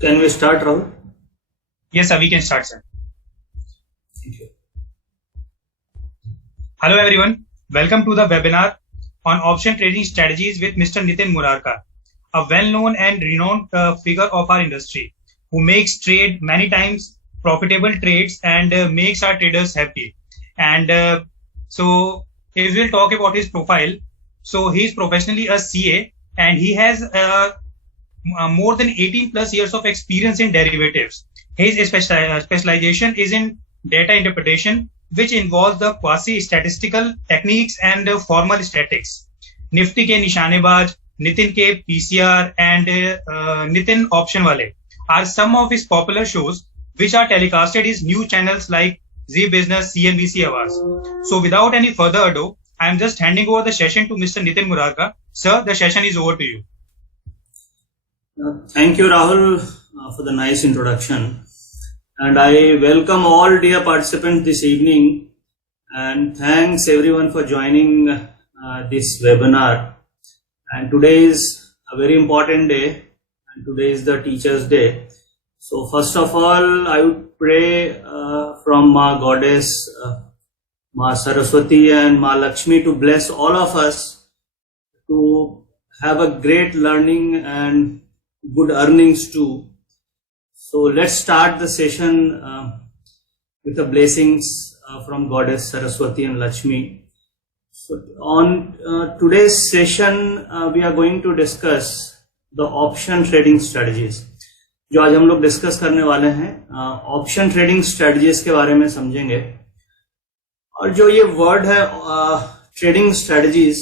Can we start, Rahul? Yes, sir, we can start, sir. Thank you. Hello, everyone. Welcome to the webinar on option trading strategies with Mr. Nitin Murarka, a well-known and renowned figure of our industry who makes trade many times profitable trades and makes our traders happy. And so he will talk about his profile. So he is professionally a CA and he has more than 18 plus years of experience in derivatives. His specialization is in data interpretation, which involves the quasi-statistical techniques and formal statistics. Nifty के निशानेबाज, Nitin के PCR and Nitin option wale are some of his popular shows, which are telecasted in news channels like Zee Business, CNBC Awaaz. So without any further ado, I am just handing over the session to Mr. Nitin Murarka. Sir, the session is over to you. Thank you, Rahul, for the nice introduction. And I welcome all dear participants this evening. And thanks everyone for joining this webinar. And today is a very important day. And today is the Teachers' Day. So first of all, I would pray from Ma Goddess, Ma Saraswati and Ma Lakshmi to bless all of us to have a great learning and good earnings too. So let's start the session with the blessings from Goddess Saraswati and Lakshmi. So on today's session, we are going to discuss the option trading strategies. जो आज हम लोग discuss करने वाले हैं option trading strategies के बारे में समझेंगे. और जो ये वर्ड है ट्रेडिंग स्ट्रेटजीज,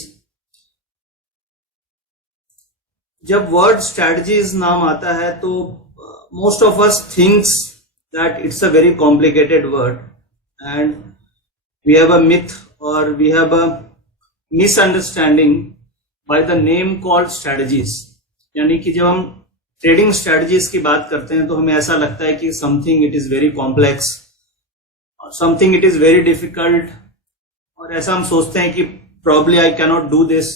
जब वर्ड स्ट्रेटजीज नाम आता है तो most of us thinks that it's a very complicated word and we have a myth or we have a misunderstanding by the name called strategies. यानी कि जब हम ट्रेडिंग स्ट्रेटजीज की बात करते हैं तो हमें ऐसा लगता है कि something it is very complex और something it is very difficult, और ऐसा हम सोचते हैं कि probably I cannot do this,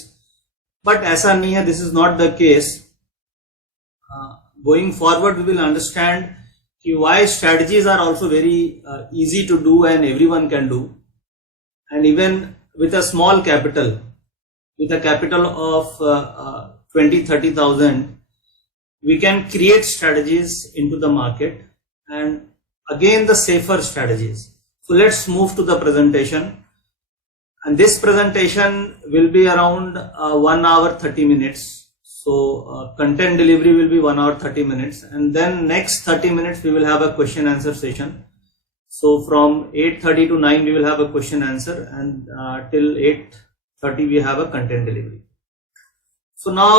but ऐसा नहीं है. This is not the case. Going forward, we will understand why strategies are also very easy to do and everyone can do. And even with a small capital, with a capital of 20,000-30,000, we can create strategies into the market, and again the safer strategies. So let's move to the presentation. And this presentation will be around 1 hour 30 minutes. So content delivery will be 1 hour 30 minutes, and then next 30 minutes we will have a question answer session. So from 8:30 to 9 we will have a question answer, and till 8:30 we have a content delivery. So now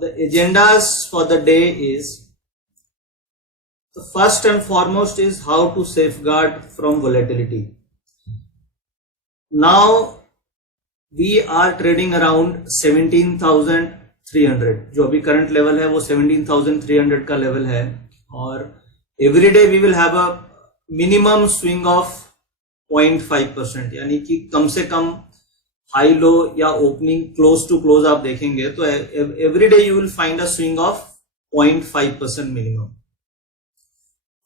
the agendas for the day is, the first and foremost is how to safeguard from volatility. Now we are trading around 17,300. जो अभी current level है वो 17,300 का level है, और every day we will have a minimum swing of 0.5%, यानी कि कम से कम हाई लो या ओपनिंग क्लोज टू क्लोज आप देखेंगे तो every day you will find a swing of 0.5% minimum.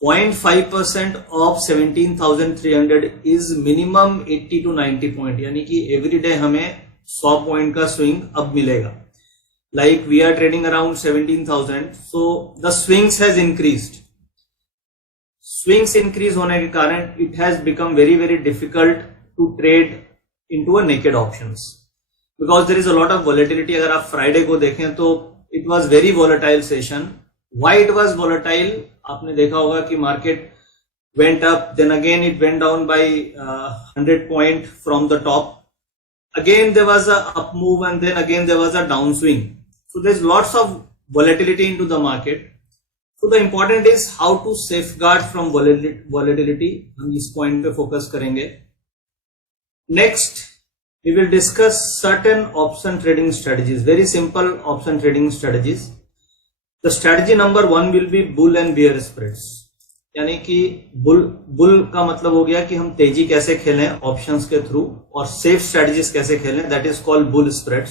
0.5% of 17,300 is minimum 80 to 90 point, यानी कि एवरी डे हमें 100 पॉइंट का स्विंग अब मिलेगा. Like we are trading around 17,000, so the swings has increased. Swings increase होने के कारण it has become very very difficult to trade into a naked options because there is a lot of volatility. अगर आप Friday को देखें तो it was very volatile session. Why it was volatile? आपने देखा होगा कि market went up, then again it went down by 100 point from the top. Again there was a up move, and then again there was a downswing. So there's lots of volatility into the market. So the important is how to safeguard from volatility. हम इस point पे focus करेंगे. Next, we will discuss certain option trading strategies. Very simple option trading strategies. The strategy number 1 will be bull and bear spreads. यानी कि bull का मतलब हो गया कि हम तेजी कैसे खेलें ऑप्शंस के थ्रू, और सेफ स्ट्रेटजीज कैसे खेलें, that is called bull spreads.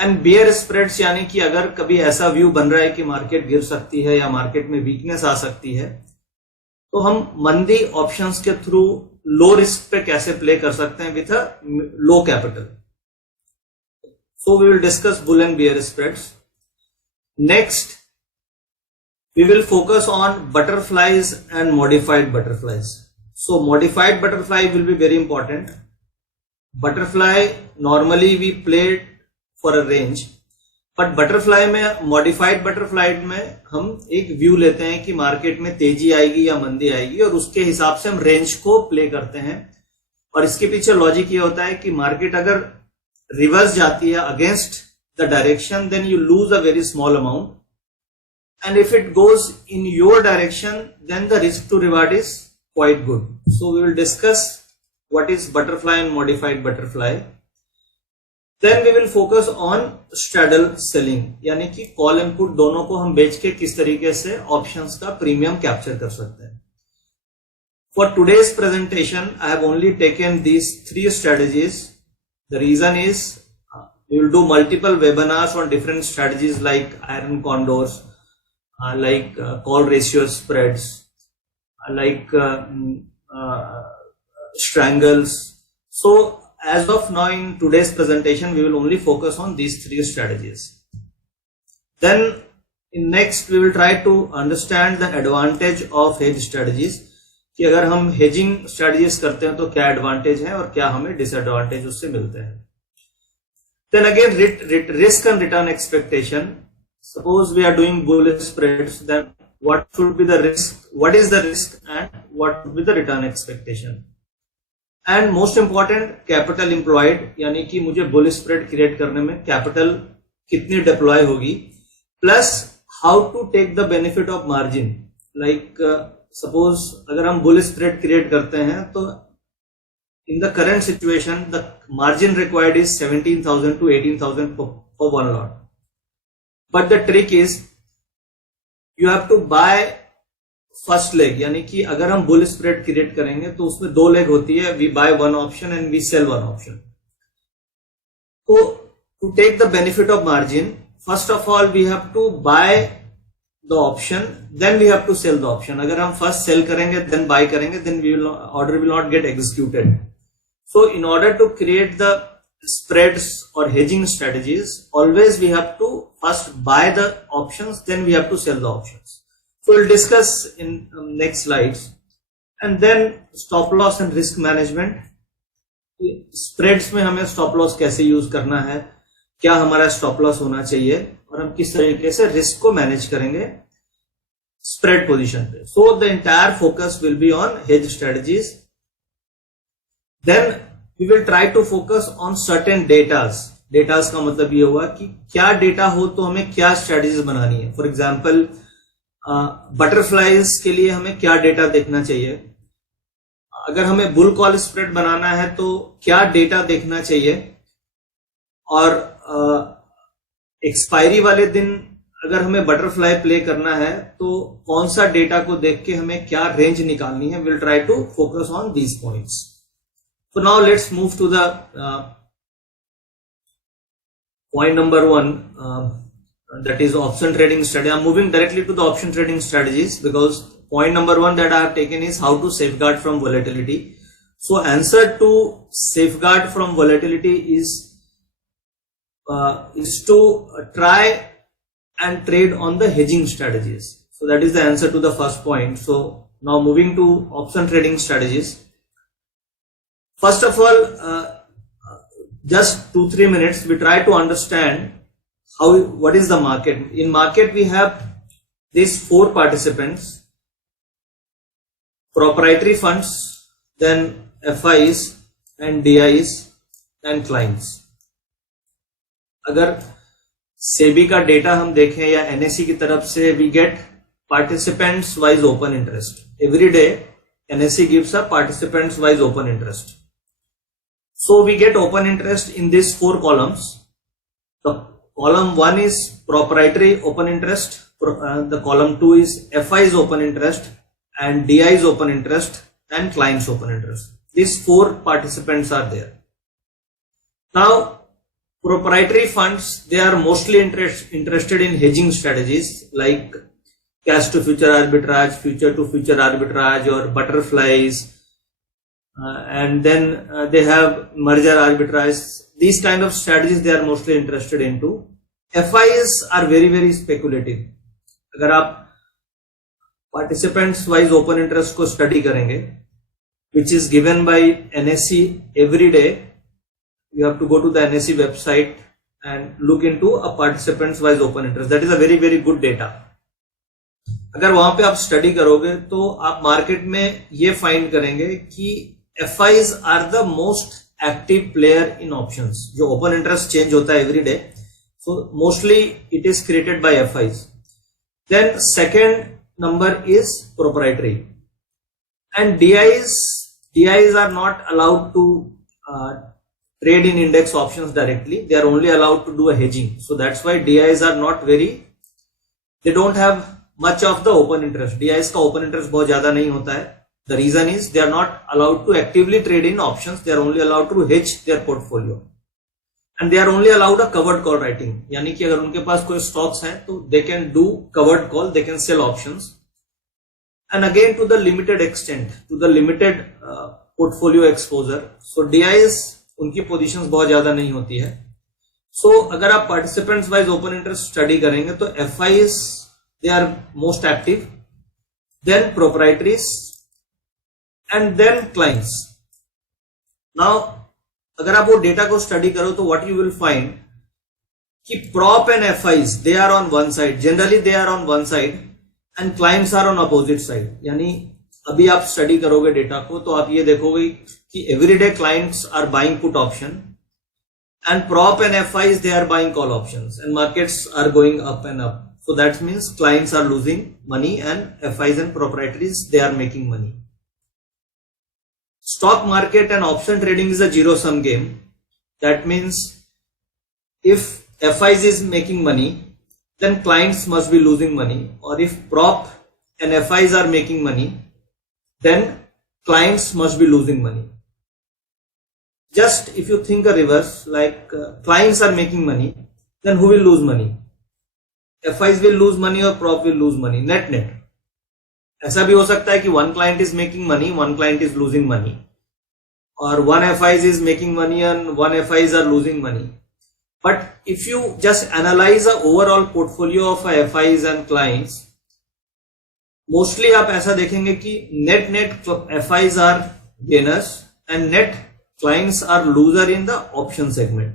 And bear spreads यानी कि अगर कभी ऐसा व्यू बन रहा है कि मार्केट गिर सकती है या मार्केट में वीकनेस आ सकती है, तो हम मंदी ऑप्शंस के थ्रू लो रिस्क पे कैसे प्ले कर सकते हैं with a low capital. So we will discuss bull and bear spreads. Next we will focus on butterflies and modified butterflies. So modified butterfly will be very important. Butterfly normally we play for a range, but butterfly में modified butterfly में हम एक view लेते हैं कि market में तेजी आएगी या मंदी आएगी और उसके हिसाब से हम रेंज को प्ले करते हैं. और इसके पीछे लॉजिक ये होता है कि मार्केट अगर रिवर्स जाती है against the direction, then you lose a very small amount. And if it goes in your direction, then the risk to reward is quite good. So we will discuss what is butterfly and modified butterfly. Then we will focus on straddle selling, यानी कि call and put दोनों को हम बेच के किस तरीके से ऑप्शंस का प्रीमियम कैप्चर कर सकते हैं. For today's presentation, I have only taken these 3 strategies. The reason is we will do multiple webinars on different strategies like iron condors, like call ratio spreads, like strangles. So as of now in today's presentation we will only focus on these 3 strategies. Then in next we will try to understand the advantage of hedge strategies, कि अगर हम hedging strategies करते हैं तो क्या advantage है और क्या हमें disadvantage उससे मिलते हैं. Then again risk and return expectation. Suppose we are doing bullish spreads, then what should be the risk, what is the risk and what would be the return expectation. And most important, capital employed, यानी कि मुझे bullish spread create करने में capital कितनी deploy होगी, plus how to take the benefit of margin. Like suppose अगर हम bullish spread create करते हैं तो in the current situation the margin required is 17,000 to 18,000 for one lot. But the trick is you have to buy first leg, यानी कि अगर हम bull spread create करेंगे तो उसमें 2 लेग होती है. We buy one option and we sell one option. तो to take the benefit of margin, first of all we have to buy the option, then we have to sell the option. अगर हम first sell करेंगे then buy करेंगे, then order will not get executed. So in order to create the spreads or hedging strategies, always we have to first buy the options, then we have to sell the options. So we'll discuss in next slides. And then stop loss and risk management. Spreads में हमें stop loss कैसे use करना है, क्या हमारा stop loss होना चाहिए और हम किस तरीके से रिस्क को मैनेज करेंगे स्प्रेड पोजीशन पे. So the entire focus will be on hedge strategies. Then we will try to focus on certain datas. Datas का मतलब ये हुआ कि क्या डेटा हो तो हमें क्या स्ट्रेटेजीज बनानी है. फॉर एग्जाम्पल बटरफ्लाइज के लिए हमें क्या डेटा देखना चाहिए, अगर हमें बुल कॉल स्प्रेड बनाना है तो क्या डेटा देखना चाहिए, और एक्सपायरी वाले दिन अगर हमें बटरफ्लाई प्ले करना है तो कौन सा डेटा को देख के हमें क्या रेंज निकालनी है. Will try to focus on these points. So now let's move to the point number 1, that is option trading strategy. I'm moving directly to the option trading strategies because point number 1 that I have taken is how to safeguard from volatility. So answer to safeguard from volatility is to try and trade on the hedging strategies. So that is the answer to the first point. So now moving to option trading strategies. First of all, just 2-3 minutes, we try to understand what is the market. In market, we have these 4 participants: proprietary funds, then FIs and DIs and clients. अगर सेबी का data हम देखें या NSE की तरफ से, we get participants wise open interest. Every day, NSE gives a participants wise open interest. So we get open interest in these 4 columns. The column 1 is proprietary open interest, the column 2 is FI's open interest, and DI's open interest, and client's open interest. These 4 participants are there. Now Proprietary funds, they are mostly interested in hedging strategies like cash to future arbitrage, future to future arbitrage, or butterflies. And then they have merger arbitrage. These kind of strategies they are mostly interested into. FIs are very speculative. अगर आप participants wise open interest को study करेंगे, which is given by NSE every day, you have to go to the NSE website and look into a participants wise open interest. That is a very good data. अगर वहां पे आप study करोगे तो आप market में ये find करेंगे कि FIs are the most active player in options. जो open interest change होता है every day, so mostly it is created by FIs. Then second number is proprietary, and DIs are not allowed to trade in index options directly. They are only allowed to do a hedging. So that's why DIs are not they don't have much of the open interest. DIs का open interest बहुत ज्यादा नहीं होता है. The reason is they are not allowed to actively trade in options. They are only allowed to hedge their portfolio, and they are only allowed a covered call writing. यानी कि अगर उनके पास कोई stocks हैं तो they can do covered call, they can sell options, and again to the limited extent, to the limited portfolio exposure. So DIs उनकी positions बहुत ज्यादा नहीं होती है. So अगर आप participants wise open interest study करेंगे तो FIs they are most active, then proprietaries, and then clients. Now अगर आप वो डेटा को स्टडी करो तो what you will find कि prop and FIs they are on one side, generally they are on one side, and clients are on opposite side. यानी अभी आप स्टडी करोगे डेटा को तो आप ये देखोगे कि everyday clients are buying put option, and prop and FIs they are buying call options, and markets are going up and up. So that means clients are losing money and FIs and proprietaries they are making money. Stock market and option trading is a zero sum game. That means if FIs is making money, then clients must be losing money, or if prop and FIs are making money, then clients must be losing money. Just if you think a reverse, like clients are making money, then who will lose money? FIs will lose money or prop will lose money, net. ऐसा भी हो सकता है कि one client is making money, one client is losing money, or one FIs is making money and one FIs are losing money. But if you just analyze the overall portfolio of FIs and clients, mostly आप ऐसा देखेंगे कि net FIs are gainers and net clients are loser in the option segment.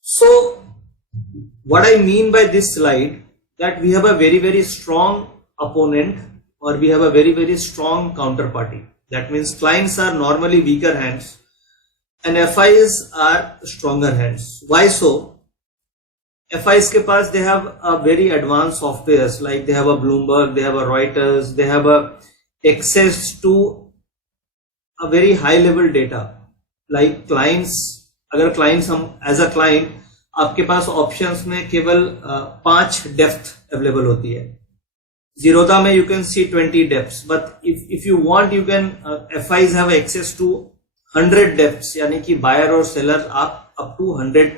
So what I mean by this slide, that we have a very strong opponent, or we have a very strong counterparty. That means clients are normally weaker hands and FIs are stronger hands. Why so? FIs के पास they have a very advanced softwares, like they have a Bloomberg, they have a Reuters, they have a access to a very high level data. Like clients, अगर clients हम as a client आपके पास options में केवल 5 depth available होती है. Zerodha में you can see 20 depths, but if you want you can FIs have access to 100 depths, यानी कि buyer और seller आप up to 100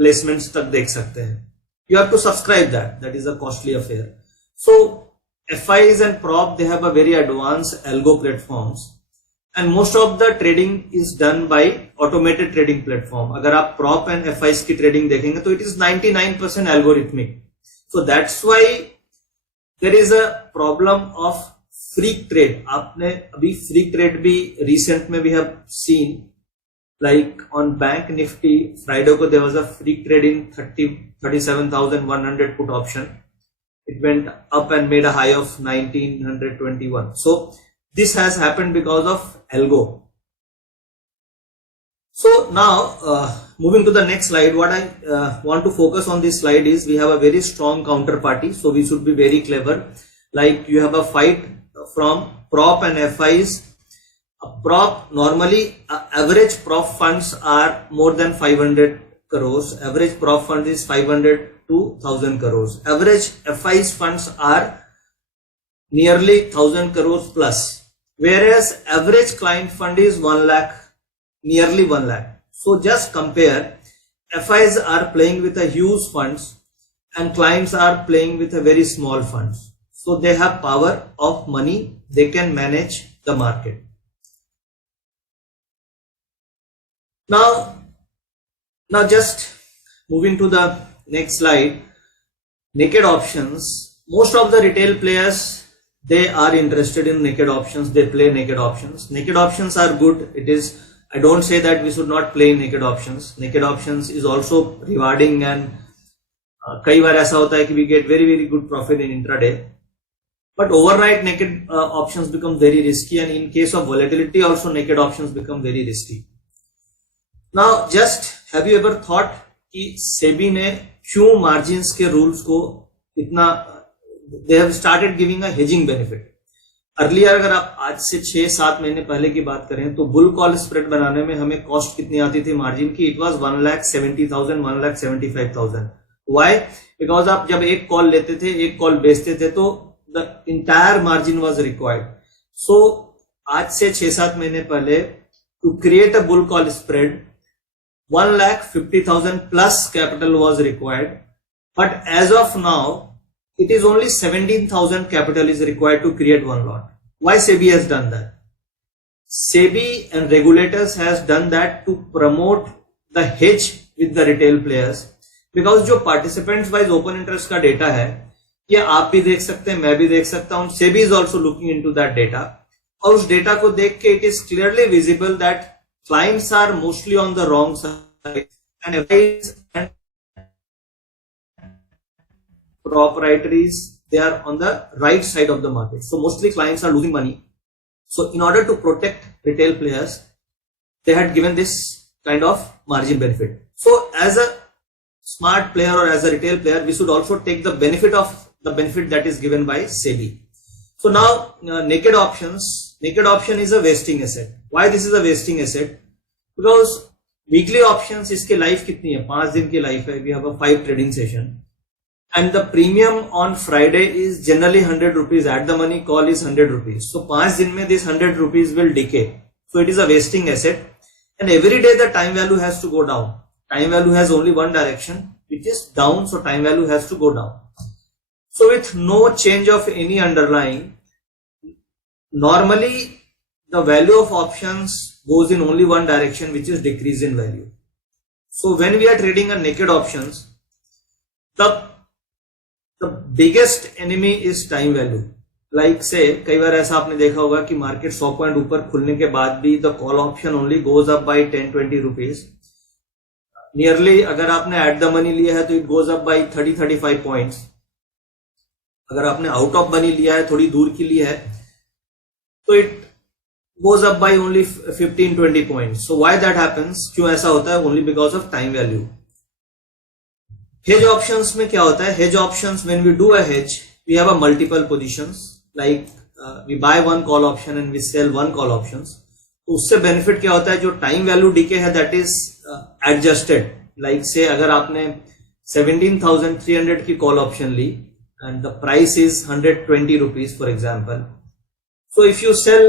placements तक देख सकते हैं. You have to subscribe that is a costly affair. So FIs and prop they have a very advanced algo platforms, and most of the trading is done by automated trading platform. अगर आप prop and FIs की trading देखेंगे तो it is 99% algorithmic. So that's why there is a problem of freak trade. आपने अभी freak trade भी recent में we have seen, like on Bank Nifty Friday को there was a freak trade in 37,100 put option. It went up and made a high of 1921. So this has happened because of algo. So now moving to the next slide, what I want to focus on this slide is we have a very strong counterparty, so we should be very clever. Like you have a fight from prop and FIs. A prop, normally average prop funds are more than 500 crores. Average prop fund is 500 to 1000 crores. Average FIs funds are nearly 1000 crores plus, whereas average client fund is 1 lakh, nearly 1 lakh. So just compare, FIs are playing with a huge funds and clients are playing with a very small funds. So they have power of money, they can manage the market. Now just moving to the next slide, naked options. Most of the retail players, they are interested in naked options, they play naked options. Naked options are good. I don't say that we should not play naked options. Naked options is also rewarding and कई बार ऐसा होता है कि we get very good profit in intraday. But overnight naked options become very risky, and in case of volatility also naked options become very risky. Now just have you ever thought कि SEBI ने क्यों margins के rules को इतना, they have started giving a hedging benefit. Earlier अगर आप आज से 6-7 महीने पहले की बात करें तो बुल कॉल स्प्रेड बनाने में हमें कॉस्ट कितनी आती थी मार्जिन की? It was 1,70,000 1,75,000. व्हाई? बिकॉज आप जब एक कॉल लेते थे, एक कॉल बेचते थे, तो the entire margin was required. So आज से 6-7 महीने पहले to create a bull call spread 1,50,000 plus capital was required, but as of now it is only 17,000 capital is required to create one lot. Why SEBI has done that? SEBI and regulators has done that to promote the hedge with the retail players, because जो participants wise open interest का data है, ये आप भी देख सकते हैं, मैं भी देख सकता हूं. SEBI is also looking into that data, और उस data को देख के it is clearly visible that clients are mostly on the wrong side and proprietaries, they are on the right side of the market. So mostly clients are losing money. So in order to protect retail players, they had given this kind of margin benefit. So as a smart player or as a retail player, we should also take the benefit that is given by SEBI. So now naked option is a wasting asset. Why this is a wasting asset? Because weekly options, इसके life कितनी है? 5 दिन की life है. We have a 5 trading session. And the premium on Friday is generally 100 rupees. At the money call is 100 rupees. So 5 दिन में this 100 rupees will decay. So it is a wasting asset. And every day the time value has to go down. Time value has only one direction, which is down. So time value has to go down. So with no change of any underlying, normally the value of options goes in only one direction, which is decrease in value. So when we are trading a naked options, the biggest enemy is time value. Like say, कई बार ऐसा आपने देखा होगा कि market 100 point ऊपर खुलने के बाद भी the call option only goes up by 10-20 rupees. Nearly अगर आपने एट द मनी लिया है तो it goes up by 30-35 points. अगर आपने आउट ऑफ मनी लिया है, थोड़ी दूर की लिया है, तो it goes up by only 15-20 points. So why that happens? क्यों ऐसा होता है? Only because of time value. Hedge options में क्या होता है? Hedge options, when we do a hedge, we have a multiple positions, like we buy one call option and we sell one call options. तो उससे benefit क्या होता है? जो time value decay है, that is adjusted. Like say अगर आपने 17,300 की call option ली and the price is 120 rupees for example. So if you sell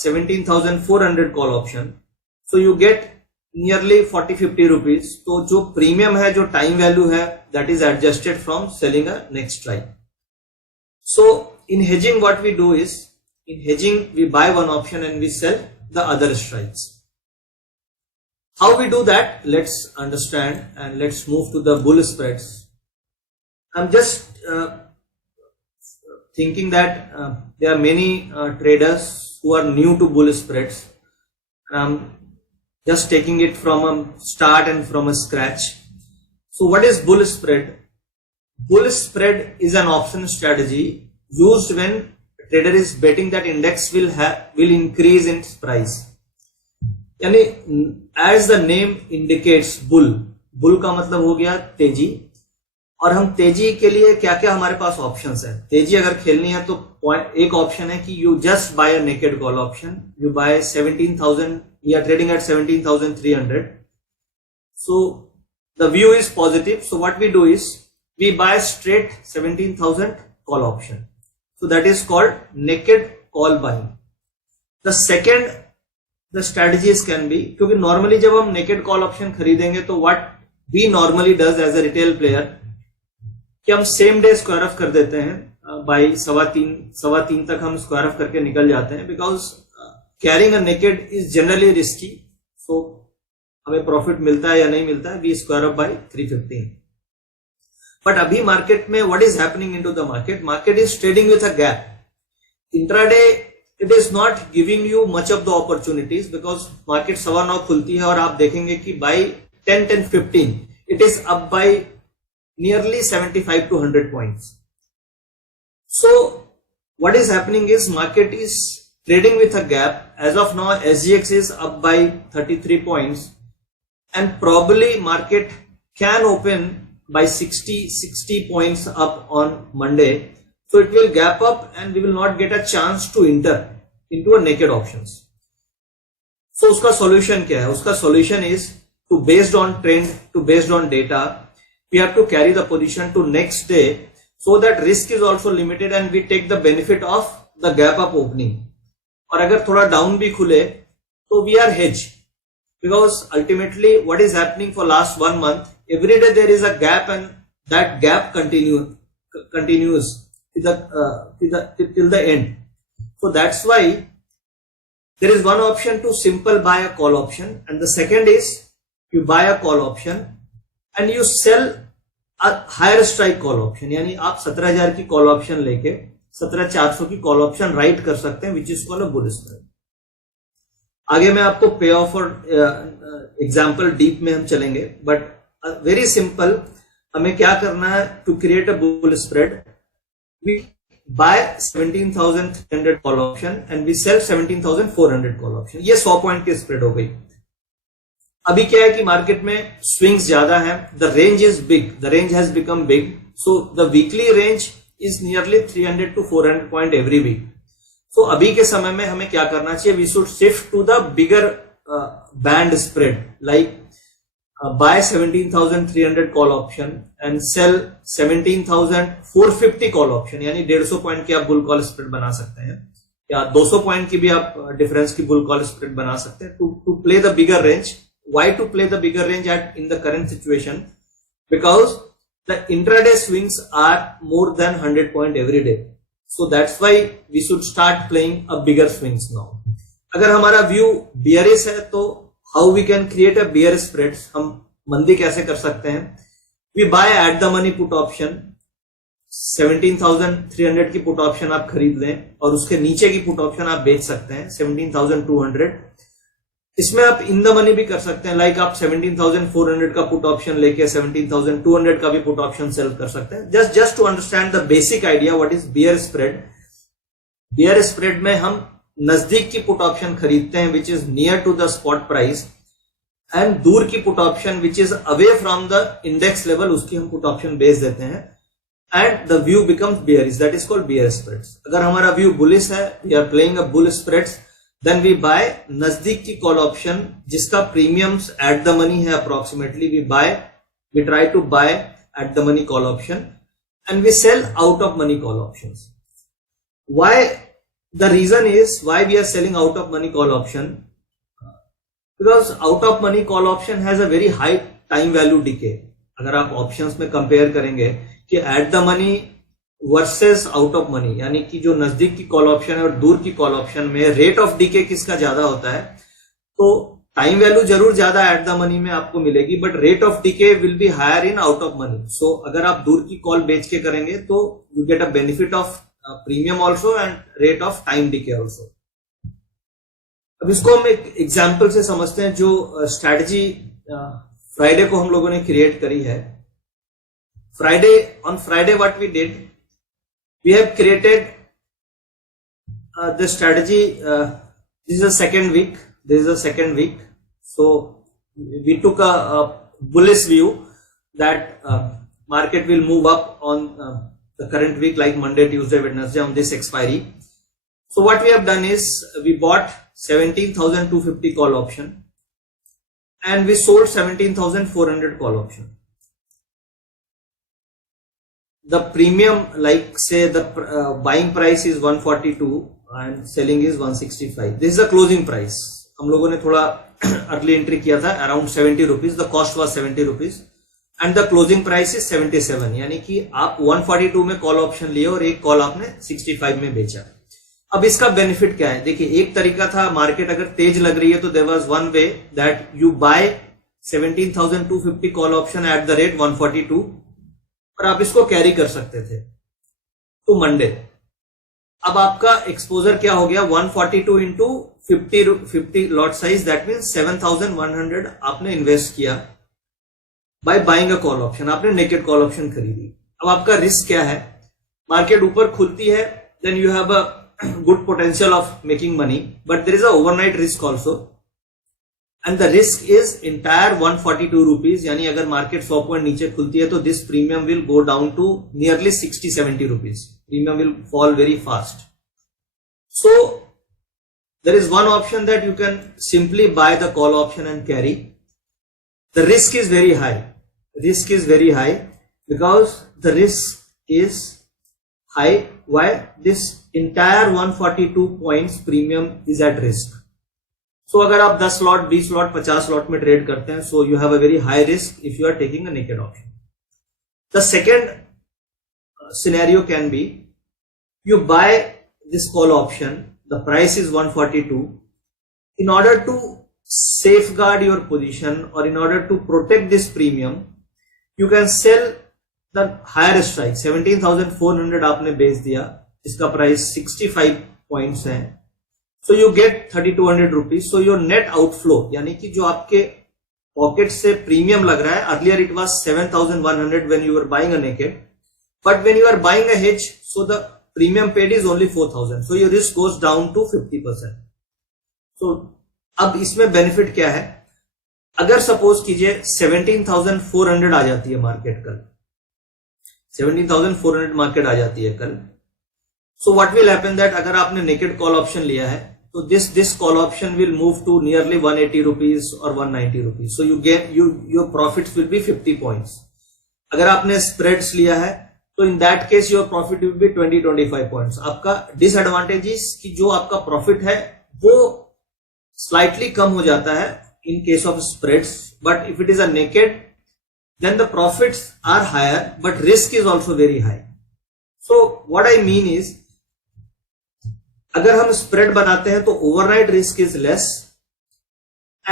17,400 call option, so you get nearly 40-50 rupees. तो जो प्रीमियम है, जो टाइम वैल्यू है, that is adjusted from selling a next strike. So in hedging what we do is, in hedging we buy one option and we sell the other strikes. How we do that? Let's understand and let's move to the bull spreads. I am just thinking that there are many traders who are new to bull spreads. Just taking it from a start and from a scratch. So what is bull spread? Bull spread is an option strategy used when a trader is betting that index will increase in its price. यानी as the name indicates, bull का मतलब हो गया तेजी. और हम तेजी के लिए क्या क्या हमारे पास ऑप्शंस है? तेजी अगर खेलनी है तो एक ऑप्शन है कि you just buy a naked call option. You buy 17,000. We are trading at 17,300. So the view is positive. So what we do is we buy straight 17,000 call option. So that is called naked call buying. The second the strategies can be, क्योंकि normally जब हम naked call option खरीदेंगे तो what we normally does as a retail player कि हम same day square of कर देते हैं, बाई 3:15 तक हम स्क्वायर ऑफ करके निकल जाते हैं, because carrying a naked is generally risky. So हमें प्रॉफिट मिलता है या नहीं मिलता है, we square off by 315. But अभी मार्केट में what is happening into the market, market is trading with a gap. Intraday it is not giving you much of the opportunities, because market 9:15 खुलती है और आप देखेंगे कि by 10:15 it is up by nearly 75 to 100 points. So what is happening is market is trading with a gap. As of now SGX is up by 33 points and probably market can open by 60 points up on Monday. So it will gap up and we will not get a chance to enter into a naked options. So uska solution kya hai? Uska solution is to, based on trend, to based on data, we have to carry the position to next day so that risk is also limited and we take the benefit of the gap up opening. और अगर थोड़ा down भी खुले तो we are hedged, because ultimately what is happening for last 1 month, every day there is a gap and that gap continues till the end. So that's why there is one option to simple buy a call option, and the second is you buy a call option and you sell a higher strike call option. यानी आप 17,000 की call option लेके 17,400 की call option right कर सकते हैं, which is called a bull spread. आगे मैं आपको पे ऑफ और एग्जांपल डीप में हम चलेंगे, बट वेरी सिंपल हमें क्या करना है to create a bull spread. We buy 17,300 call option and we sell 17,400 call option. ये 100 पॉइंट की स्प्रेड हो गई. अभी क्या है कि मार्केट में स्विंग्स ज्यादा है, the range is big, the range has become big. So the weekly range is nearly 300 to 400 point every week. So अभी के समय में हमें क्या करना चाहिए, we should shift to the bigger band spread, like buy 17,300 call option and sell 17,450 call option. यानी 150 point की आप बुल कॉल स्प्रेड बना सकते हैं, या 200 पॉइंट की भी आप डिफरेंस की बुल कॉल स्प्रेड बना सकते हैं to play the bigger range. Why to play the bigger range in the current situation? Because the intraday swings are more than 100 point every day. So that's why we should start playing a bigger swings now. अगर हमारा view bearish है तो how we can create a bearish spreads, हम मंदी कैसे कर सकते हैं? We buy at the money put option. 17,300 की पुट ऑप्शन आप खरीद लें और उसके नीचे की पुट ऑप्शन आप बेच सकते हैं 17,200. इसमें आप इन द मनी भी कर सकते हैं, लाइक आप 17,400 का पुट ऑप्शन लेके 17,200 का भी पुट ऑप्शन सेल कर सकते हैं. Just to understand the basic idea what is bear spread. Bear spread में हम नजदीक की पुट ऑप्शन खरीदते हैं which is near to the spot price, and दूर की put option which is away from the index level, उसकी हम पुट ऑप्शन बेच देते हैं and the view becomes bearish. That is called bear spreads. अगर हमारा व्यू बुलिश है, we are playing a bull spreads, then we buy नजदीक की कॉल ऑप्शन जिसका प्रीमियम्स एट द मनी है approximately. We try to buy at the money call option and we sell out of money call options. Why? The reason is why we are selling out of money call option, because out of money call option has a very high time value decay. अगर आप options में compare करेंगे कि at the money versus out of money, यानी कि जो नजदीक की कॉल ऑप्शन है और दूर की कॉल ऑप्शन में रेट ऑफ डीके किसका ज्यादा होता है, तो टाइम वैल्यू जरूर ज्यादा एट द मनी में आपको मिलेगी, but rate of decay will be higher in out of money. So अगर आप दूर की कॉल बेच के करेंगे तो you get a benefit of premium also and rate of time decay also. अब इसको हम एक एग्जाम्पल से समझते हैं, जो स्ट्रैटेजी फ्राइडे को हम लोगों ने क्रिएट करी है. On Friday what we did, we have created the strategy. This is the second week. So we took a bullish view that market will move up on the current week, like Monday, Tuesday, Wednesday on this expiry. So what we have done is we bought 17,250 call option and we sold 17,400 call option. The premium, like say the buying price is 142 and selling is 165. This is the closing price हम लोगों ने थोड़ा early entry किया था around 70 rupees, the cost was 70 rupees and the closing price is 77, यानी कि आप 142 में कॉल ऑप्शन लिए और एक कॉल आपने 65 में बेचा। अब इसका बेनिफिट क्या है? देखिए, एक तरीका था, मार्केट अगर तेज लग रही है तो there was one way that you buy 17,250 call option at the rate 142 और आप इसको कैरी कर सकते थे टू मंडे। अब आपका एक्सपोजर क्या हो गया? 142 into 50 lot size, that mean 7,100 आपने इन्वेस्ट किया by buying a call option. आपने नेकेड कॉल ऑप्शन खरीदी। अब आपका रिस्क क्या है? मार्केट ऊपर खुलती है, then you have a good potential of making money, but there is a overnight risk also, and the risk is entire 142 rupees, यानी अगर मार्केट 100 पॉइंट नीचे खुलती है तो this premium will go down to nearly 60-70 rupees. Premium will fall very fast. So there is one option that you can simply buy the call option and carry. The risk is very high. Risk is very high because the risk is high. Why? This entire 142 points premium is at risk. So अगर आप 10 lot, 20 lot, 50 lot में trade करते हैं, so you have a very high risk if you are taking a naked option. The second scenario can be you buy this call option, the price is 142. In order to safeguard your position or in order to protect this premium, you can sell the higher strike. 17,400 आपने बेच दिया, इसका price 65 points है, so you gate 3,200 rupees. So your net outflow, यानी कि जो आपके pocket से प्रीमियम लग रहा है, earlier it was 7,100 when you are buying a naked, but when you are buying a hedge, so the premium paid is only 4,000. So your risk goes down to 50%. So अब इसमें benefit क्या है? अगर suppose कीजिए 17,400 आ जाती है market कल, 17,400 market आ जाती है कल, so what will happen that अगर आपने नेकेड कॉल ऑप्शन लिया है तो this call option will move to nearly 180 rupees और 190 rupees. So you get your profits will be 50 points. अगर आपने स्प्रेड्स लिया है तो in that case your profit will be 20-25 points. आपका डिसएडवांटेजेस की जो आपका प्रॉफिट है वो स्लाइटली कम हो जाता है इन case of spreads, but if it is a naked then the profits are higher but risk is also very high. So what I mean is, अगर हम spread बनाते हैं तो overnight risk is less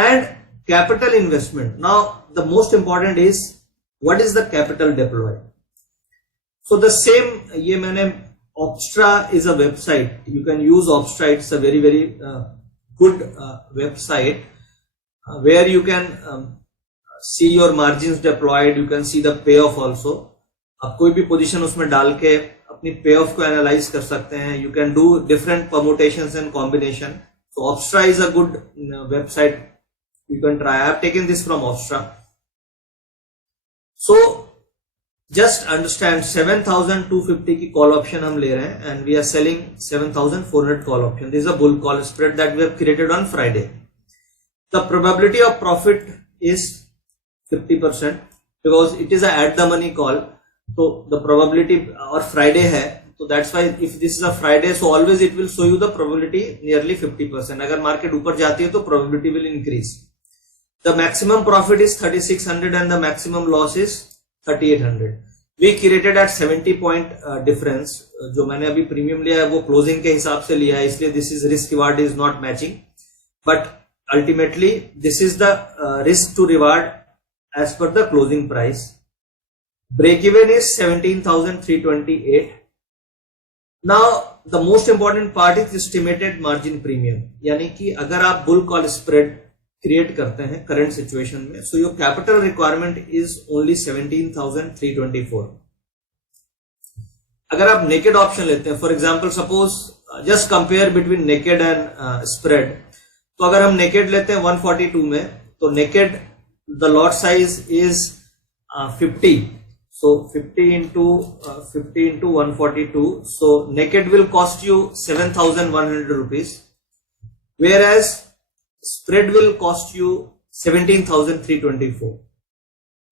and capital investment. Now the most important is what is the capital deployed. So the same, ये मैंने Opstra is a website, you can use Opstra, it's a very good website where you can see your margins deployed, you can see the payoff also. आप कोई भी position उसमें डाल के अपनी payoff को एनालाइज कर सकते हैं. You can do different permutations and combination. So Opstra is a good website, you can try. I have taken this from Opstra. So just understand 7,250 की call option हम ले रहे हैं and we are selling 7,400 call option. This is a bull call spread that we have created on Friday. The probability of profit is 50% because it is a at the money call. So the probability, और Friday है तो that's why if this is a Friday, so always it will show you the probability nearly 50%. अगर market ऊपर जाती है तो probability will increase. The maximum profit is 3,600 and the maximum loss is 3,800. We created at 70 point difference. जो मैंने अभी premium लिया है वो क्लोजिंग के हिसाब से लिया है, इसलिए this is risk reward is not matching, but ultimately this is the risk to reward as per the closing price. Break even is 17,328. Now the most important part is estimated margin premium, यानी कि अगर आप bull call spread create करते हैं current situation में, so your capital requirement is only 17,324. अगर आप naked option लेते हैं, for example suppose just compare between naked and spread, तो अगर हम naked लेते हैं 142 में, तो naked the lot size is 50, so 50 into 142, so naked will cost you 7,100 rupees, whereas spread will cost you 17,324.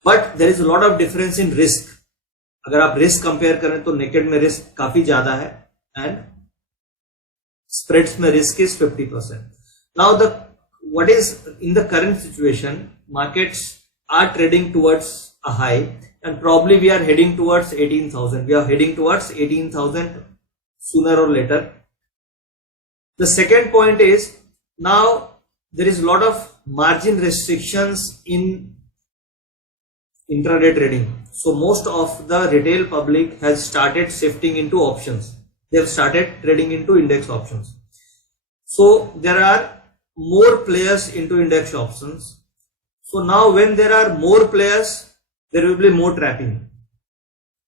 but there is a lot of difference in risk. अगर आप risk compare करें तो नेकेड में risk काफी ज्यादा है and spreads में risk is 50%. Now the what is in the current situation, markets are trading towards a high, and probably we are heading towards 18,000. We are heading towards 18,000 sooner or later. The second point is, now there is a lot of margin restrictions in intraday trading. So most of the retail public has started shifting into options. They have started trading into index options. So there are more players into index options. So now when there are more players, there will be more trapping.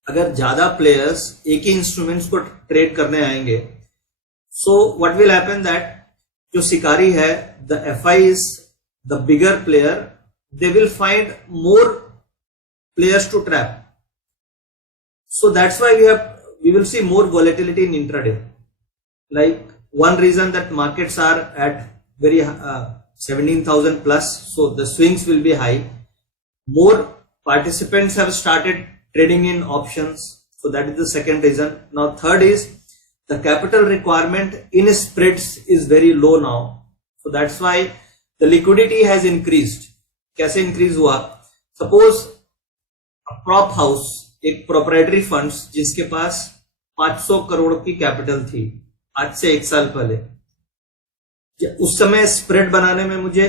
अगर ज्यादा players एक ही instruments को trade करने आएंगे, so what will happen that जो शिकारी है, the FIs, the bigger player, they will find more players to trap. So that's why we will see more volatility in intraday. Like one reason that markets are at very 17,000 plus, so the swings will be high. More participants have started trading in options, so that is the second reason. Now third is the capital requirement in spreads is very low now, so that's why the liquidity has increased. कैसे increase हुआ? Suppose a prop house, एक proprietary funds जिसके पास 500 करोड़ की capital थी आज से 1 साल पहले, उस समय स्प्रेड बनाने में मुझे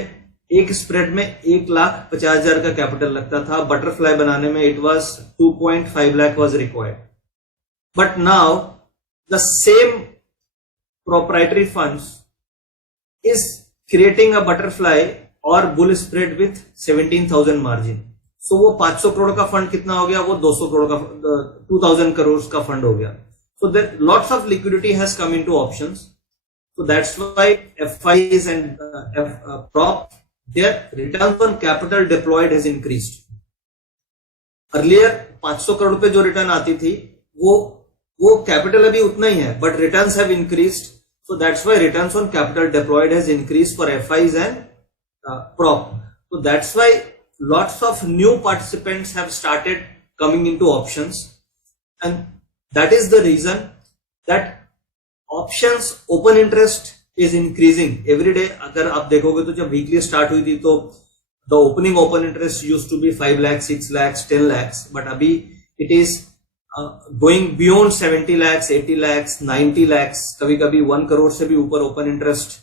एक स्प्रेड में 1,50,000 का कैपिटल लगता था. बटरफ्लाई बनाने में it was 2.5 lakh was required. But now the same proprietary funds is creating a butterfly और बुल स्प्रेड विथ 17,000 मार्जिन. सो वो 500 करोड़ का फंड कितना हो गया? वो 200 करोड़ का 2,000 करोड़ का फंड हो गया. So there lots of liquidity has come into options. So that's why FIs and prop, their returns on capital deployed has increased. Earlier 500 crore पे जो रिटर्न आती थी वो कैपिटल अभी उतना ही है, but returns have increased. So that's why returns on capital deployed has increased for FIs and prop. So that's why lots of new participants have started coming into options, and that is the reason that options open interest is increasing every day. अगर आप देखोगे तो जब weekly start हुई थी तो the opening open interest used to be 5 lakh, 6 lakh, 10 lakh, but अभी it is going beyond 70 lakh, 80 lakh, 90 lakh, कभी कभी 1 करोड़ से भी ऊपर ओपन इंटरेस्ट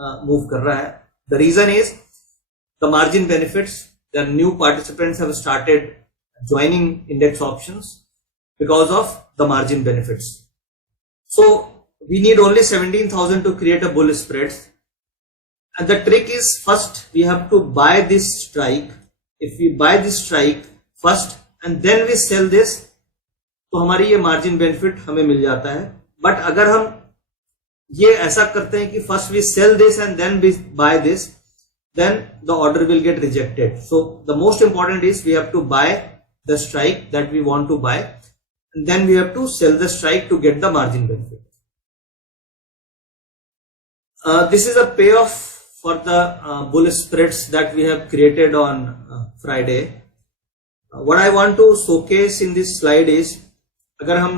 मूव कर रहा है. The reason is the margin benefits. The new participants have started joining index options because of the margin benefits. So we need only 17,000 to create a bull spreads, and the trick is first we have to buy this strike. If we buy this strike first and then we sell this, तो हमारी ये margin benefit हमें मिल जाता है. But अगर हम ये ऐसा करते हैं कि first we sell this and then we buy this, then the order will get rejected. So the most important is we have to buy the strike that we want to buy, and then we have to sell the strike to get the margin benefit. This is a payoff for the bull spreads that we have created on Friday. What I want to showcase in this slide is, अगर हम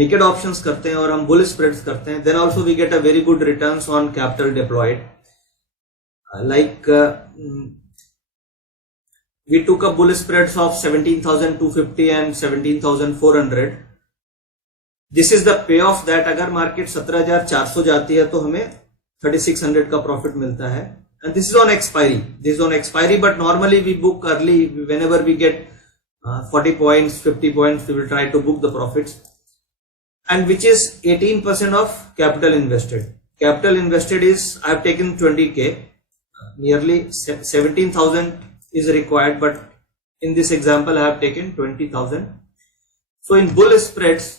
naked options करते हैं और हम bull spreads करते हैं, then also we get a very good returns on capital deployed. We took a bull spreads of 17,250 and 17,400. This is the payoff that अगर market 17,400 जाती है तो हमें 3,600 का प्रॉफिट मिलता है. And this is on expiry. This is on expiry, but normally we book early. Whenever we get 40 points, 50 points, we will try to book the profits. And which is 18% of capital invested. Capital invested is, I have taken 20k. Nearly 17,000 is required, but in this example I have taken 20,000. So in bull spreads,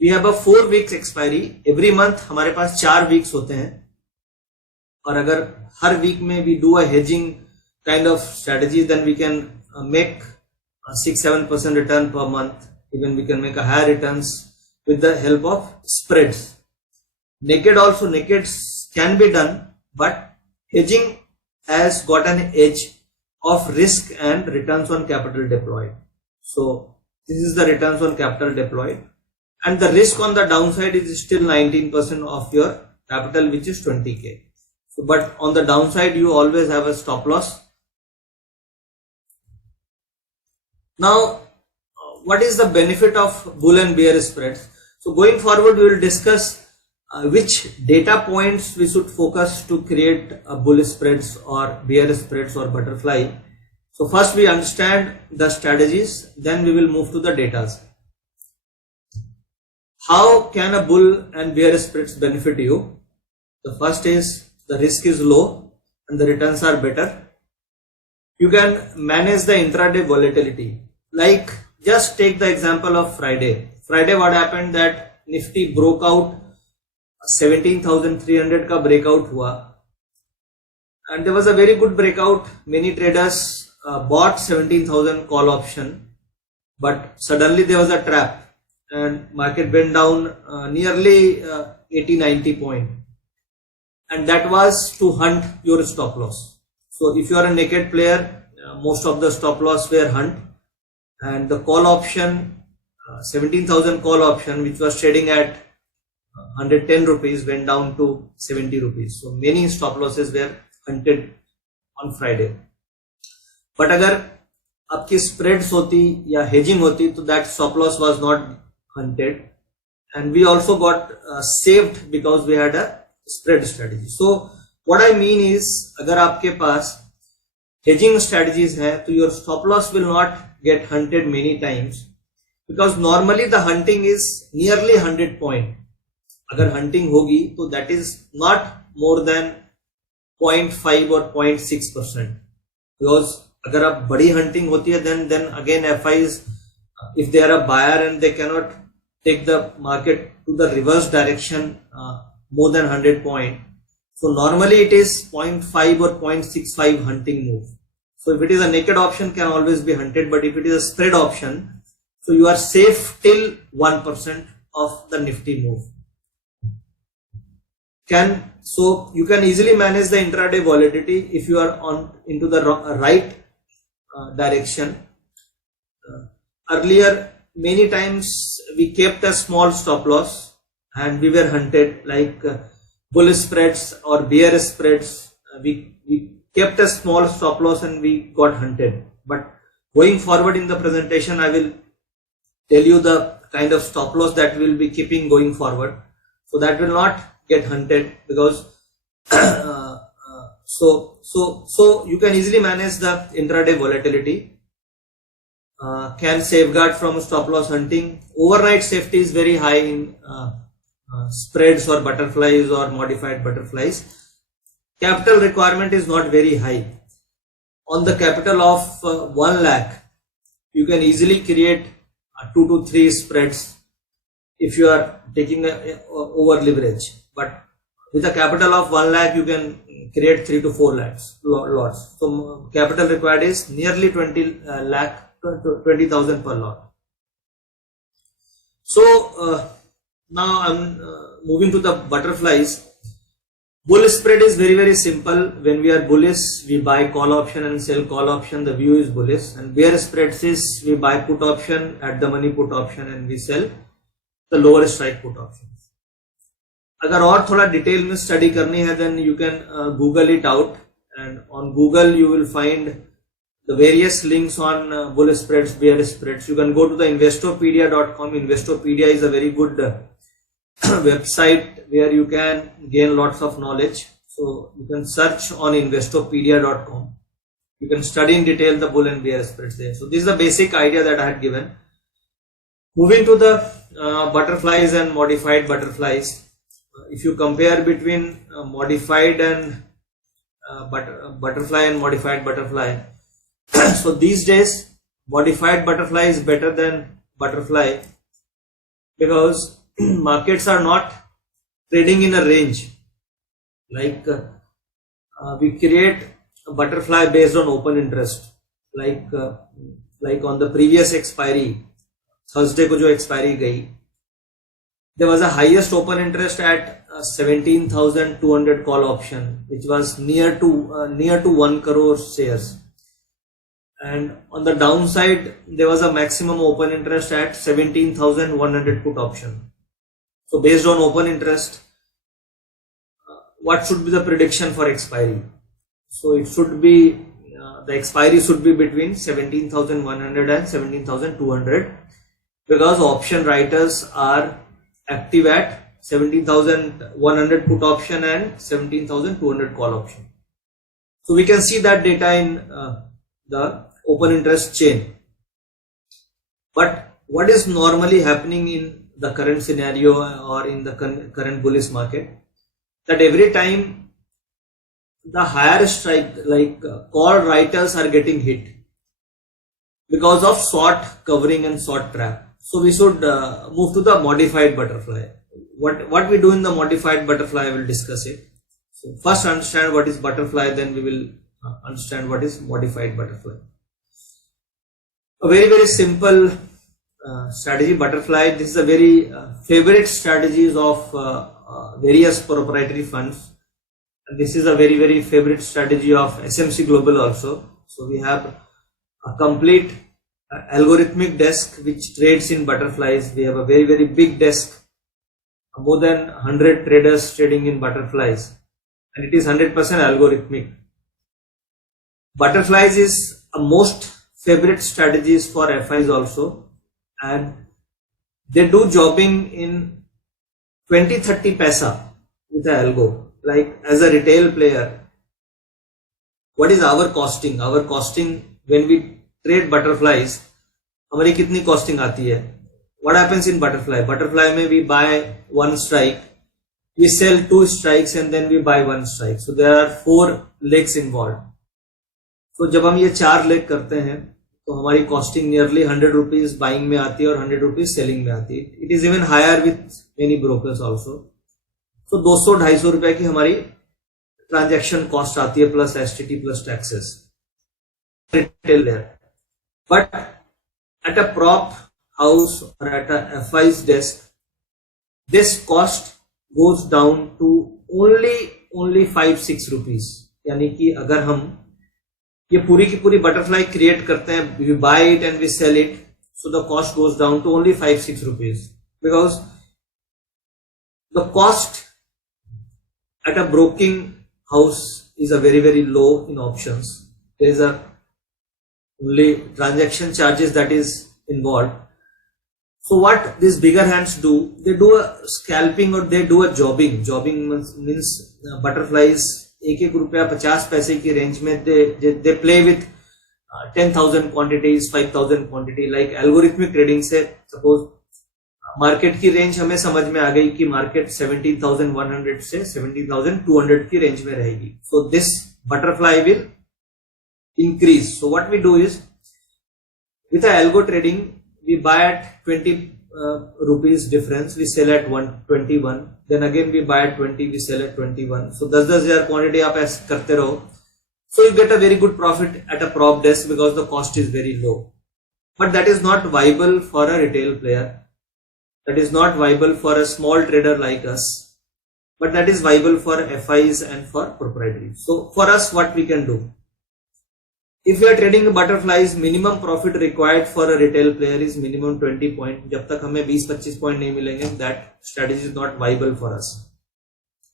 we have a 4 weeks expiry. Every month हमारे पास 4 weeks होते हैं, और अगर हर week में we do a hedging kind of strategy, then we can make 6-7% return per month. Even we can make a higher returns with the help of spreads. Naked also, nakeds can be done, but hedging has got an edge of risk and returns on capital deployed. So this is the returns on capital deployed. And the risk on the downside is still 19% of your capital, which is 20k. but on the downside you always have a stop loss. Now, what is the benefit of bull and bear spreads? So going forward, we will discuss which data points we should focus to create a bull spreads or bear spreads or butterfly. So first we understand the strategies, then we will move to the data. How can a bull and bear spreads benefit you? The first is the risk is low and the returns are better. You can manage the intraday volatility. Like, just take the example of Friday. Friday, what happened that Nifty broke out 17,300 का breakout हुआ, and there was a very good breakout. Many traders bought 17,000 call option, but suddenly there was a trap and market went down nearly 80-90 point, and that was to hunt your stop loss. So if you are a naked player, most of the stop loss were hunt, and the call option 17,000 call option, which was trading at 110 rupees, went down to 70 rupees. So many stop losses were hunted on Friday. But अगर आपकी spreads होती या hedging होती, तो that stop loss was not hunted, and we also got saved because we had a spread strategy. So what I mean is, अगर आपके पास hedging strategies है, तो your stop loss will not get hunted many times, because normally the hunting is nearly 100 point. अगर hunting होगी तो that is not more than 0.5 or 0.6%, because अगर आप बड़ी hunting होती है, then again FIs, if they are a buyer and they cannot take the market to the reverse direction more than 100 point, so normally it is 0.5 or 0.65 hunting move. So if it is a naked option, can always be hunted, but if it is a spread option, so you are safe till 1% of the Nifty move. So you can easily manage the intraday volatility if you are on into the right direction. Earlier, many times we kept a small stop loss and we were hunted, like bull spreads or bear spreads. We kept a small stop loss and we got hunted. But going forward in the presentation, I will tell you the kind of stop loss that we will be keeping going forward, so that will not get hunted, because so you can easily manage the intraday volatility, can safeguard from stop loss hunting. Overnight safety is very high in spreads or butterflies or modified butterflies. Capital requirement is not very high. On the capital of 1 lakh, you can easily create 2 to 3 spreads if you are taking over leverage. But with a capital of 1 lakh, you can create 3 to 4 lots. So capital required is nearly 20,000 per lot. So now I'm moving to the butterflies. Bull spread is very simple. When we are bullish, we buy call option and sell call option. The view is bullish. And bear spreads is we buy put option, at the money put option, and we sell the lower strike put options. अगर और थोड़ा detail में study करनी है, then you can Google it out, and on Google you will find the various links on bull spreads, bear spreads. You can go to the investopedia.com. Investopedia is a very good website where you can gain lots of knowledge. So you can search on investopedia.com. You can study in detail the bull and bear spreads there. So this is the basic idea that I had given. Moving to the butterflies and modified butterflies. If you compare between modified and butterfly and modified butterfly, so these days modified butterfly is better than butterfly, because markets are not trading in a range. Like we create a butterfly based on open interest, like on the previous expiry, Thursday ko jo expiry gayi, there was a highest open interest at 17,200 call option, which was near to 1 crore shares. And on the downside, there was a maximum open interest at 17,100 put option. So based on open interest, what should be the prediction for expiry? So it should be the expiry should be between 17,100 and 17,200 because option writers are active at 17,100 put option and 17,200 call option. So we can see that data in the open interest chain. But what is normally happening in the current scenario or in the current bullish market, that every time the higher strike like call writers are getting hit because of short covering and short trap. So we should move to the modified butterfly. What we do in the modified butterfly, I will discuss it. So first understand what is butterfly, then we will understand what is modified butterfly. A very simple strategy, butterfly. This is a very favorite strategies of various proprietary funds. And this is a very favorite strategy of SMC Global also. So we have a complete algorithmic desk which trades in butterflies. We have a very big desk, more than 100 traders trading in butterflies, and it is 100% algorithmic. Butterflies is a most favorite strategies for FIs also, and they do jobbing in 20-30 paisa with the algo. Like as a retail player, what is our costing? Our costing when we trade butterflies, हमारी कितनी costing आती है? What happens in butterfly? Butterfly में we buy one strike, we sell two strikes and then we buy one strike. So there are 4 legs involved. So जब हम ये 4 leg करते हैं तो हमारी costing nearly 100 rupees buying में आती है और 100 rupees selling में आती है. It is even higher with many brokers also. तो 200-250 रुपए की हमारी ट्रांजैक्शन कॉस्ट आती है plus STT plus taxes retail layer. But at a prop house और at a FI's desk this cost goes down to only 5-6 rupees. यानी कि अगर हम ये पूरी की पूरी बटरफ्लाई क्रिएट करते हैं, we buy it and we sell it, so the cost goes down to only 5-6 rupees because the cost at a broking house is a very low in options. There is a only transaction charges that is involved. So what these bigger hands do, they do a scalping or they do a jobbing. Jobbing means butterflies 1 रुपया 50 पैसे की रेंज में they play with 10,000 quantities, 5,000 quantity. Like algorithmic trading से suppose market की range हमें समझ में आ गई कि मार्केट 17,100 से 17,200 की रेंज में रहेगी. So this butterfly will increase. So what we do is with algo trading we buy at 20 rupees difference, we sell at 121, then again we buy at 20, we sell at 21. So 10,000 quantity आप ऐसे करते रहो. So you get a very good profit at a prop desk because the cost is very low. But that is not viable for a retail player. That is not viable for a small trader like us, but that is viable for FIs and for proprietary. So for us, what we can do, if we are trading butterflies, minimum profit required for a retail player is minimum 20 point. जब तक हमें 20-25 point नहीं मिलेंगे, that strategy is not viable for us.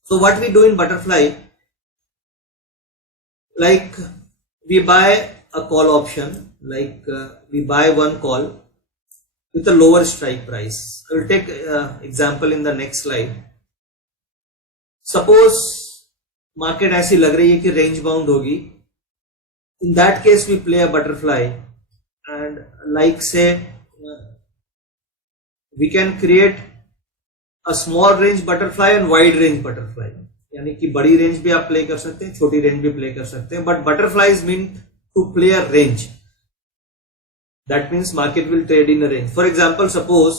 So what we do in butterfly, like we buy a call option, like we buy one call with a lower strike price. I will take example in the next slide. Suppose market ऐसी लग रही है कि range bound होगी. In that case, we play a butterfly, and like say we can create a small range butterfly and wide range butterfly. यानी कि बड़ी range भी आप play कर सकते हैं, छोटी range भी play कर सकते हैं. But butterflies mean to play a range. That means market will trade in a range. For example, suppose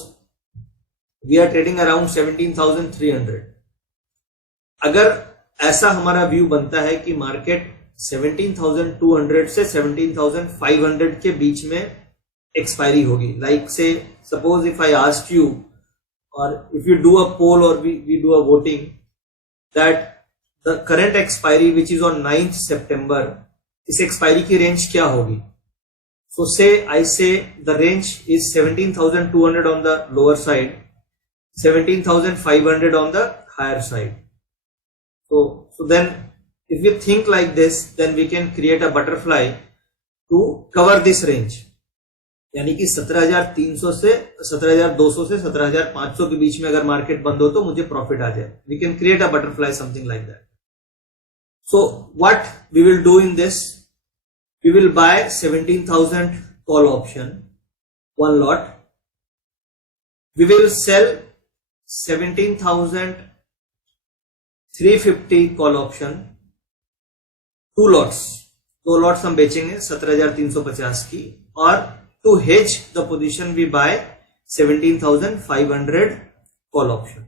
we are trading around 17,300. अगर ऐसा हमारा व्यू बनता है कि मार्केट 17,200 से 17,500 के बीच में एक्सपायरी होगी, like say suppose if I ask you और if you do a poll और we do a voting that the current expiry which is on 9th September, इस एक्सपायरी की रेंज क्या होगी? So say I say the range is 17,200 on the lower side, 17,500 on the higher side. So then if we think like this, then we can create a butterfly to cover this range. यानी कि 17,300 से 17,200 से 17,500 के बीच में अगर market बंद हो तो मुझे प्रॉफिट आ जाए. We can create a butterfly something like that. So what we will do in this, we will buy 17,000 call option, one lot. We will sell 17,350 call option, 2 lots. 2 lots हम बेचेंगे 17,350 की. और to hedge the position we buy 17,500 call option.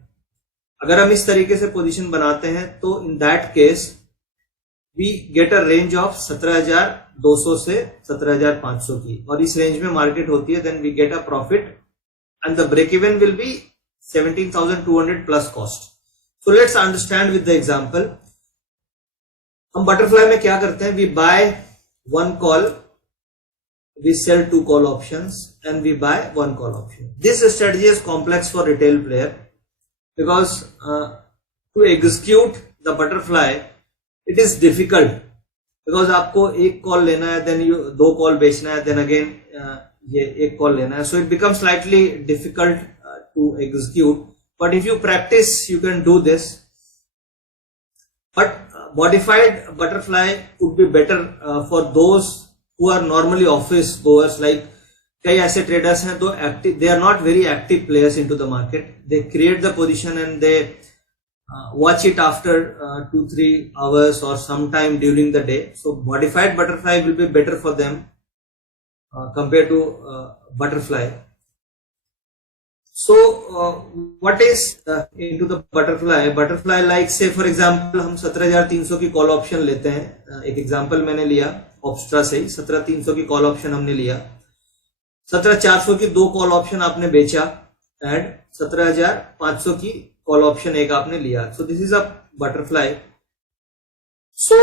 अगर हम इस तरीके से position बनाते हैं तो in that case we get a range of 17,200 से 17,500 की, और इस रेंज में मार्केट होती है. Then we get a profit and the break even will be 17,200 plus cost. So let's understand with the example. हम बटरफ्लाई में क्या करते हैं, we buy 1 call, we sell 2 call options, and we buy 1 call option. This strategy is complex for retail player because to execute the butterfly it is difficult, because आपको 1 call लेना है, then 2 call बेचना है, then again ये 1 call लेना है, so it becomes slightly difficult to execute. But if you practice you can do this. But modified butterfly would be better for those who are normally office goers. Like कई ऐसे traders हैं तो active, they are not very active players into the market. They create the position and they watch it after 2-3 hours or sometime during the day. So modified butterfly will be better for them compared to butterfly. So what is into the butterfly? Butterfly like say for example हम 17,300 की call option लेते हैं. एक example मैंने लिया ऑप्स्ट्रा से ही. 17,300 की call option हमने लिया, 17,400 की 2 कॉल ऑप्शन आपने बेचा, एंड 17,500 की कॉल ऑप्शन एक आपने लिया. सो this is a butterfly. So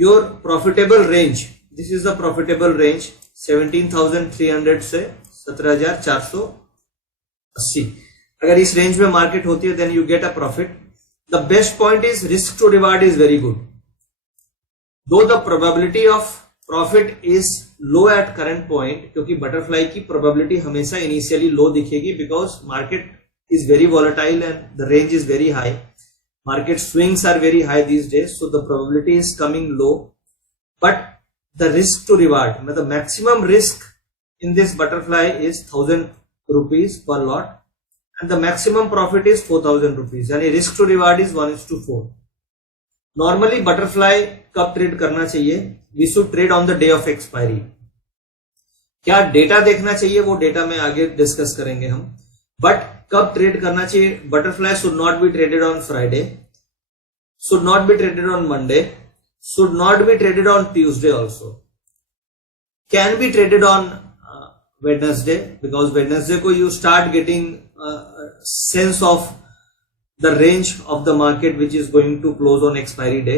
your profitable range, this is the profitable range 17,300 से 17,480. अगर इस रेंज में मार्केट होती है then you get a profit. The best point is risk to reward is very good. Though the probability of profit is low at current point, क्योंकि butterfly की probability हमेशा initially low दिखेगी because market is very volatile and the range is very high. Market swings are very high these days, so the probability is coming low. But the risk to reward, the maximum risk in this butterfly is 1,000 rupees per lot, and the maximum profit is 4,000 rupees. यानी risk to reward is 1:4. Normally butterfly कब trade करना चाहिए, we should trade on the day of expiry. क्या data देखना चाहिए वो data में आगे डिस्कस करेंगे हम. बट कब ट्रेड करना चाहिए, butterfly should not be traded on Friday, should not be traded on Monday, should not be traded on Tuesday also. Can be traded on Wednesday, because Wednesday को you start getting sense of the range of the market which is going to close on expiry day.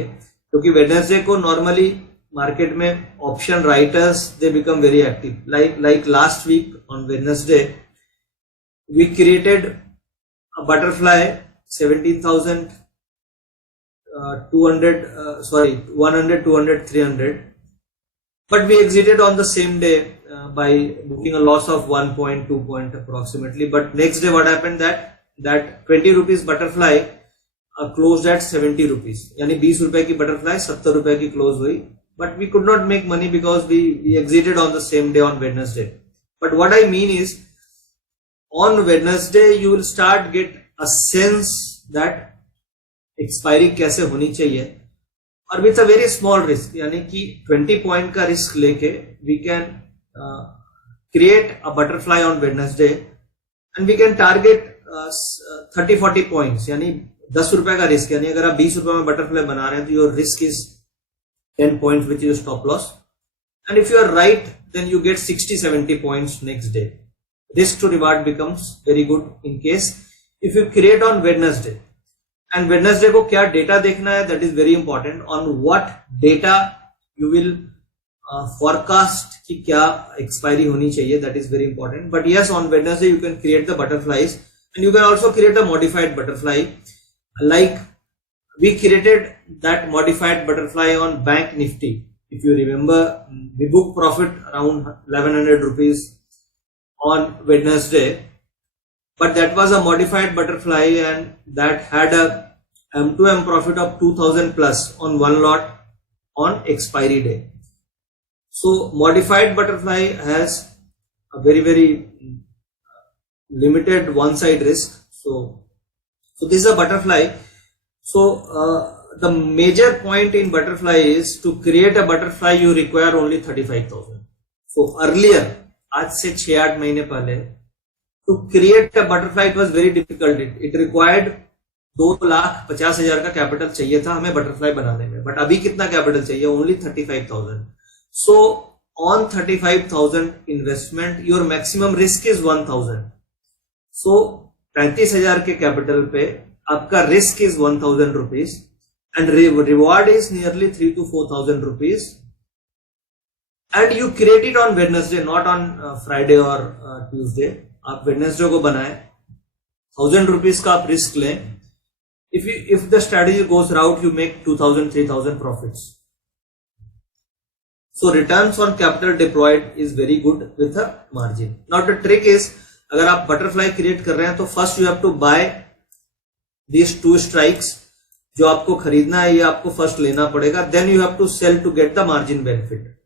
क्योंकि Wednesday को normally market में option writers they become very active. like last week on Wednesday we created a butterfly 17,200 100, 200, 300, but we exited on the same day by booking a loss of 1 point 2 point approximately. But next day what happened, that 20 rupees butterfly closed at 70 rupees. यानी 20 रुपए की butterfly 70 रुपए की close हुई. But we could not make money because we exited on the same day on Wednesday. But what I mean is, on Wednesday you will start get a sense that expiry कैसे होनी चाहिए, और with a very small risk, यानी कि 20 point का risk लेके we can create a butterfly on Wednesday and we can target 30-40 points, यानी 10 रुपए का रिस्क. यानी अगर आप 20 रुपए में बटरफ्लाई बना रहे हैं तो your risk is 10 points which is stop loss. And if you are right then you get 60-70 points next day. Risk to reward becomes very good in case if you create on Wednesday. And Wednesday को क्या data देखना है, that is very important. On what data you will forecast कि क्या expiry होनी चाहिए, that is very important. But yes, on Wednesday you can create the butterflies and you can also create a modified butterfly like we created that modified butterfly on Bank Nifty. If you remember, we booked profit around 1100 rupees on Wednesday, but that was a modified butterfly and that had a M2M profit of 2000 plus on one lot on expiry day. So modified butterfly has a very limited one side risk. So this is a butterfly. So the major point in butterfly is to create a butterfly you require only 35,000. So earlier, आज से 6-8 महीने पहले, to create a butterfly it was very difficult. It required 2,50,000 का capital चाहिए था हमें butterfly बनाने में. बट अभी कितना कैपिटल चाहिए? Only 35,000. So on 35,000 investment, your maximum risk is 1,000. So 35,000 के कैपिटल पे आपका risk is 1,000 rupees and reward is nearly 3,000 to 4,000 rupees and you create it on Wednesday, not on Friday और Tuesday. आप Wednesday को बनाए, 1,000 rupees का आप risk लें. If the strategy goes right you make 2,000 3,000 profits. So returns on capital deployed is very good with a margin. Now the trick is, अगर आप butterfly create कर रहे हैं तो first you have to buy these two strikes. जो आपको खरीदना है ये आपको फर्स्ट लेना पड़ेगा. Then you have to sell to get the margin benefit.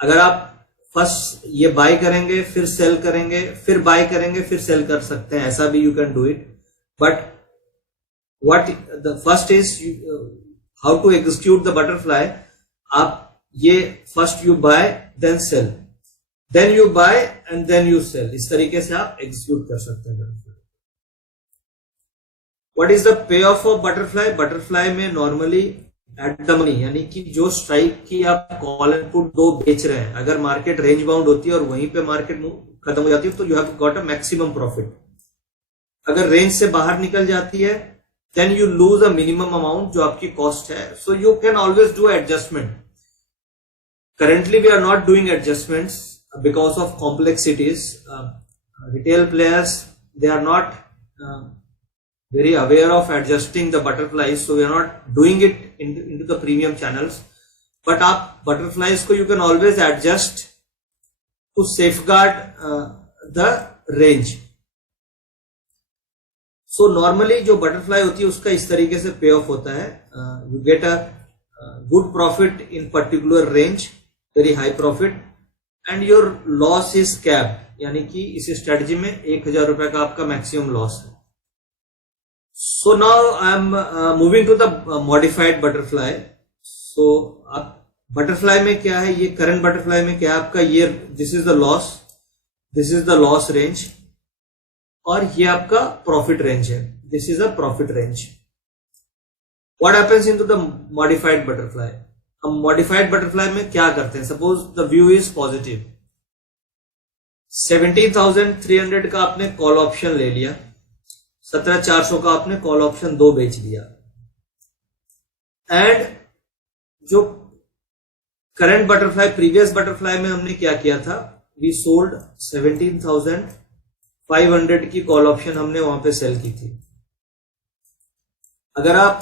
अगर आप फर्स्ट ये बाय करेंगे फिर सेल करेंगे फिर बाय करेंगे फिर सेल कर सकते हैं, ऐसा भी you can do it. But what the first is how to execute the butterfly. आप ये first you buy then sell, then you buy and then you sell. इस तरीके से आप एग्जीक्यूट कर सकते हैं butterfly. What is the payoff of butterfly? Butterfly में नॉर्मली एट द मनी, यानी कि जो स्ट्राइक की आप कॉल एंड पुट दो बेच रहे हैं, अगर मार्केट रेंज बाउंड होती है और वहीं पे मार्केट खत्म हो जाती है तो you have got a maximum profit. अगर रेंज से बाहर निकल जाती है then you lose a minimum amount जो आपकी कॉस्ट है. So you can always do adjustment. Currently we are not doing adjustments because of complexities. Retail players they are not very aware of adjusting the butterflies, so we are not doing it into the premium channels. But आप butterflies को you can always adjust to safeguard the range. So normally जो butterfly होती है उसका इस तरीके से pay off होता है. You get a good profit in particular range, very high profit, and your loss is capped. यानी कि इस स्ट्रेटजी में 1,000 रुपए का आपका मैक्सिमम लॉस है. So now I am moving to the modified butterfly. So butterfly में क्या है, ये करंट butterfly में क्या है आपका, ये this is the loss range और ये आपका profit range है. This is a profit range. What happens into the modified butterfly? हम modified butterfly में क्या करते हैं? Suppose the view is positive. 17,300 का आपने कॉल ऑप्शन ले लिया, 17,400 का आपने कॉल ऑप्शन 2 बेच दिया, एंड जो करंट बटरफ्लाई प्रीवियस बटरफ्लाई में हमने क्या किया था, वी सोल्ड 17,500 की कॉल ऑप्शन हमने वहां पे सेल की थी. अगर आप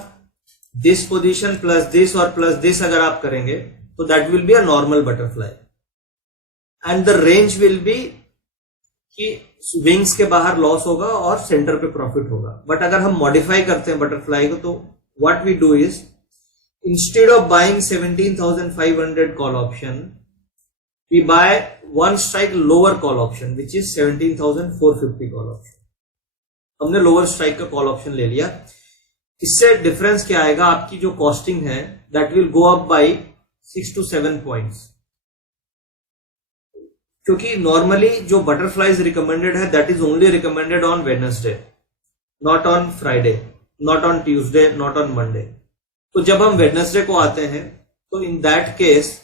दिस पोजीशन प्लस दिस और प्लस दिस अगर आप करेंगे तो that will be a normal butterfly and the range will be कि विंग्स के बाहर लॉस होगा और सेंटर पे प्रॉफिट होगा. बट अगर हम मॉडिफाई करते हैं बटरफ्लाई को तो what we do is, instead of buying 17,500 call option we buy one strike lower call option which is 17,450 call option. हमने लोअर स्ट्राइक का कॉल ऑप्शन ले लिया. इससे डिफरेंस क्या आएगा, आपकी जो कॉस्टिंग है that will go up by 6 to 7 points. क्योंकि नॉर्मली जो बटरफ्लाइज रिकमेंडेड है that is only recommended on Wednesday, not on Friday, not on Tuesday, not on Monday. तो जब हम वेडनेसडे को आते हैं तो इन दैट केस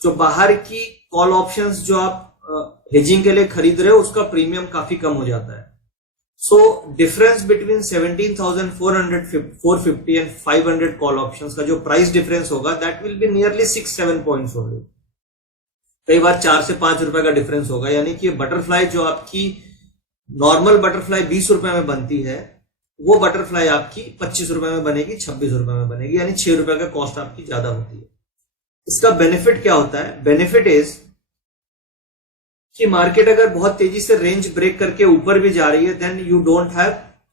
जो बाहर की कॉल ऑप्शंस जो आप हेजिंग के लिए खरीद रहे हो उसका प्रीमियम काफी कम हो जाता है. So difference between 17,450 and 500 call options का जो प्राइस डिफरेंस होगा that will be nearly 6-7 points only. कई बार 4 से 5 रुपए का डिफरेंस होगा. यानी कि बटरफ्लाई जो आपकी नॉर्मल बटरफ्लाई 20 रुपए में बनती है वो बटरफ्लाई आपकी 25 रुपए में बनेगी, 26 रुपए में बनेगी, यानी 6 रुपए का कॉस्ट आपकी ज्यादा होती है। इसका बेनिफिट क्या होता है? बेनिफिट इज कि मार्केट अगर बहुत तेजी से रेंज ब्रेक करके ऊपर भी जा रही है, then you don't have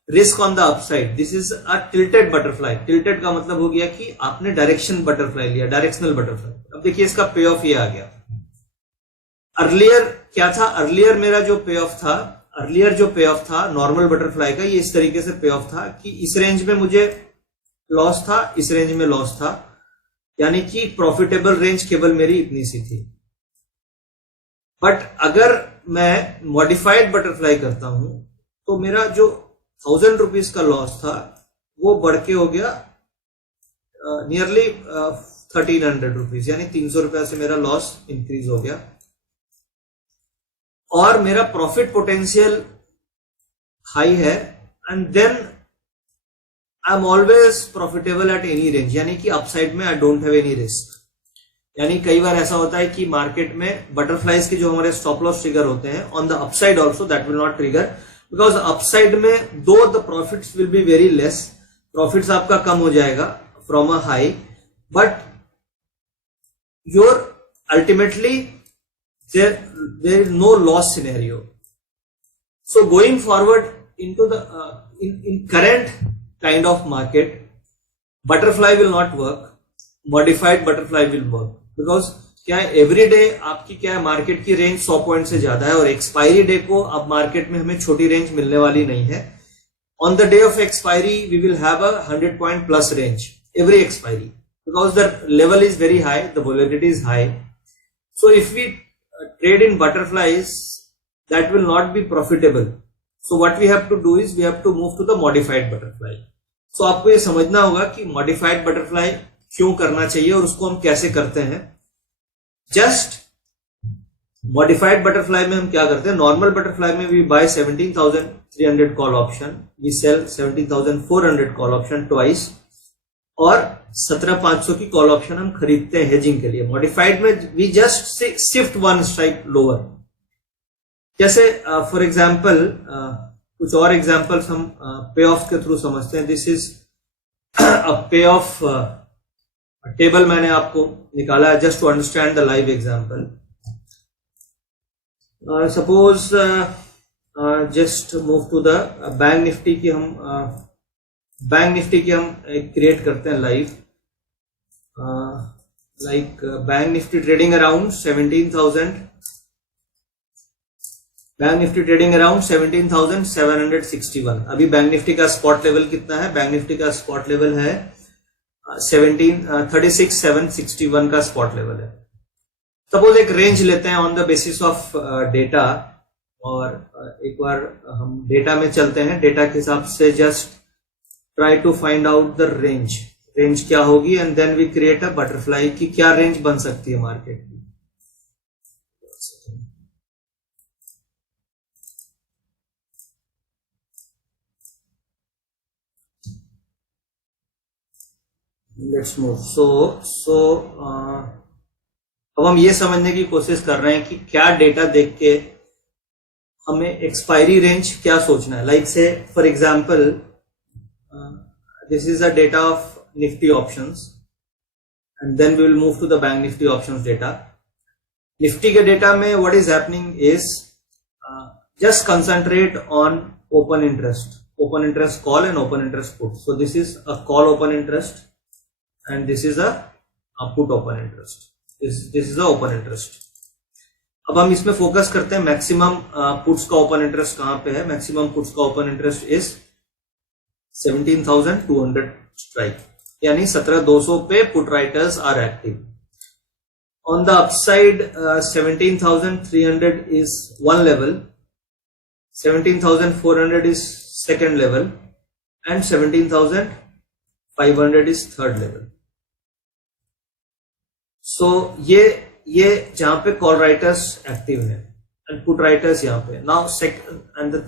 risk on the upside. This is a tilted butterfly. Tilted का मतलब हो गया कि आपने डायरेक्शन बटरफ्लाई लिया, डायरेक्शनल बटरफ्लाई। अब देखिए इसका पे ऑफ ये आ गया। अर्लियर क्या था? अर्लियर मेरा जो पे ऑफ था नॉर्मल बटरफ्लाई का, ये इस तरीके से पे ऑफ था कि इस रेंज में मुझे लॉस था, इस रेंज में लॉस था, यानी कि प्रॉफिटेबल रेंज केवल मेरी इतनी सी थी। बट अगर मैं मॉडिफाइड बटरफ्लाई करता हूं तो मेरा जो 1000 रुपीज का लॉस था वो बढ़ के हो गया नियरली 1300 रुपीज, यानी 300 रुपए से मेरा लॉस इंक्रीज हो गया। और मेरा प्रॉफिट पोटेंशियल हाई है, and then I am always profitable at any range, यानी कि अपसाइड में I don't have any risk. यानी कई बार ऐसा होता है कि मार्केट में बटरफ्लाइज के जो हमारे स्टॉप लॉस ट्रिगर होते हैं on the upside also that will not trigger, because upside में दो the profits will be very less, profits आपका कम हो जाएगा from a high, but your ultimately there is no loss scenario. So going forward into the in current kind of market, butterfly will not work, modified butterfly will work, because क्या है, every day आपकी क्या है, market की range 100 point से ज्यादा है, और एक्सपायरी डे को अब मार्केट में हमें छोटी रेंज मिलने वाली नहीं है। On the day of expiry we will have a 100 point plus range every expiry, because the level is very high, the volatility is high. So if we trade in butterflies, that will not be profitable. So what we have to do is we have to move to the modified butterfly. So आपको ये समझना होगा कि modified butterfly क्यों करना चाहिए और उसको हम कैसे करते हैं. Just modified butterfly में हम क्या करते हैं, normal butterfly में we buy 17,300 call option, we sell 17,400 call option twice, और 17,500 की कॉल ऑप्शन हम खरीदते हैं हेजिंग के लिए. मॉडिफाइड में we just shift one strike lower. जैसे फॉर एग्जांपल कुछ और एग्जांपल्स हम पे ऑफ के थ्रू समझते हैं. दिस इज अ पे ऑफ टेबल मैंने आपको निकाला है just to understand the live example. Suppose just move to the bank Nifty की हम क्रिएट करते हैं live. Like bank Nifty trading around 17,761. अभी बैंक निफ्टी का स्पॉट लेवल कितना है? बैंक निफ्टी का स्पॉट लेवल है 36,761 का स्पॉट लेवल है. सपोज एक रेंज लेते हैं on the basis of data, और एक बार हम डेटा में चलते हैं. डेटा के हिसाब से just try to find out the range क्या होगी, and then we create a butterfly की क्या रेंज बन सकती है मार्केट की. Let's move. सो अब हम ये समझने की कोशिश कर रहे हैं कि क्या डेटा देख के हमें एक्सपायरी रेंज क्या सोचना है. लाइक से for example this is the data of Nifty options, and then we will move to the Bank Nifty options data. Nifty के data में what is happening is just concentrate on open interest call and open interest put. So this is a call open interest and this is a put open interest. This is the open interest. अब हम इसमें focus करते हैं maximum puts का open interest कहां पे है. Maximum puts का ओपन इंटरेस्ट इज 17,200 स्ट्राइक, यानी 17,200 पे put writers are active. On the upside 17,300 is one level, 17,400 is second level, and 17,500 is third level. So ये जहां पे कॉल राइटर्स एक्टिव है एंड पुट राइटर्स यहाँ पे. Now and the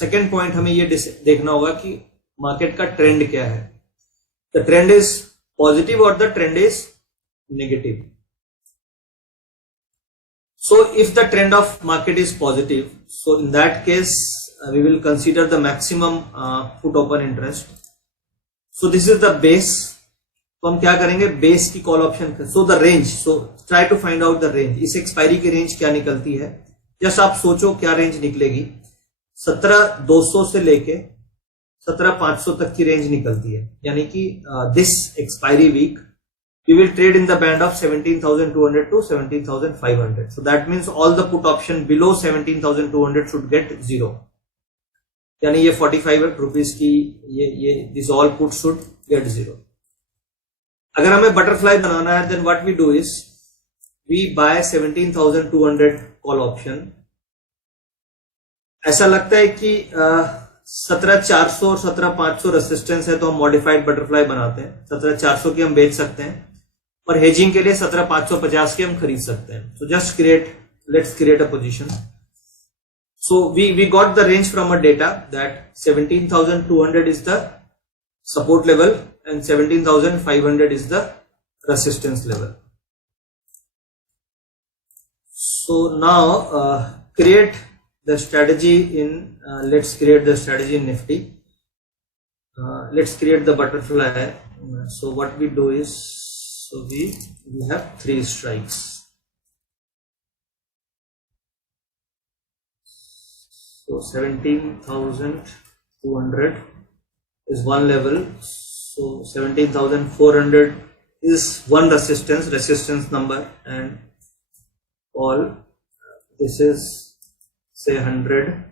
second point हमें ये देखना होगा कि मार्केट का ट्रेंड क्या है. द ट्रेंड इज पॉजिटिव और the trend is negative. So if the trend of market is positive, so in that case we will consider the maximum put open interest. So this is the base. तो हम क्या करेंगे, base की call option. So the range, so try to find out the range. इस expiry की range क्या निकलती है, जस्ट आप सोचो क्या रेंज निकलेगी. 17,200 से लेके 17,500 तक की रेंज निकलती है. यानी कि this expiry week we will trade in the band of 17,200 to 17,500. So that means all the put option below 17,200 should get zero. यानी ये 45 रुपीज की ये this all put should get zero. अगर हमें बटरफ्लाई बनाना है, then what we do is we buy 17,200 call option. ऐसा लगता है कि 17,400 और 17,500 रेसिस्टेंस है, तो हम मॉडिफाइड बटरफ्लाई बनाते हैं. 17,400 की हम बेच सकते हैं और हेजिंग के लिए 17,550 के हम खरीद सकते हैं. So just let's create a position. So we got the range from a data that 17,200 is the support level and 17,500 is the resistance level. So now create the strategy in let's create the strategy in Nifty. Let's create the butterfly. So what we do is, so we have 3 strikes. So 17,200 is one level. So 17,400 is one resistance number, and all this is say 100,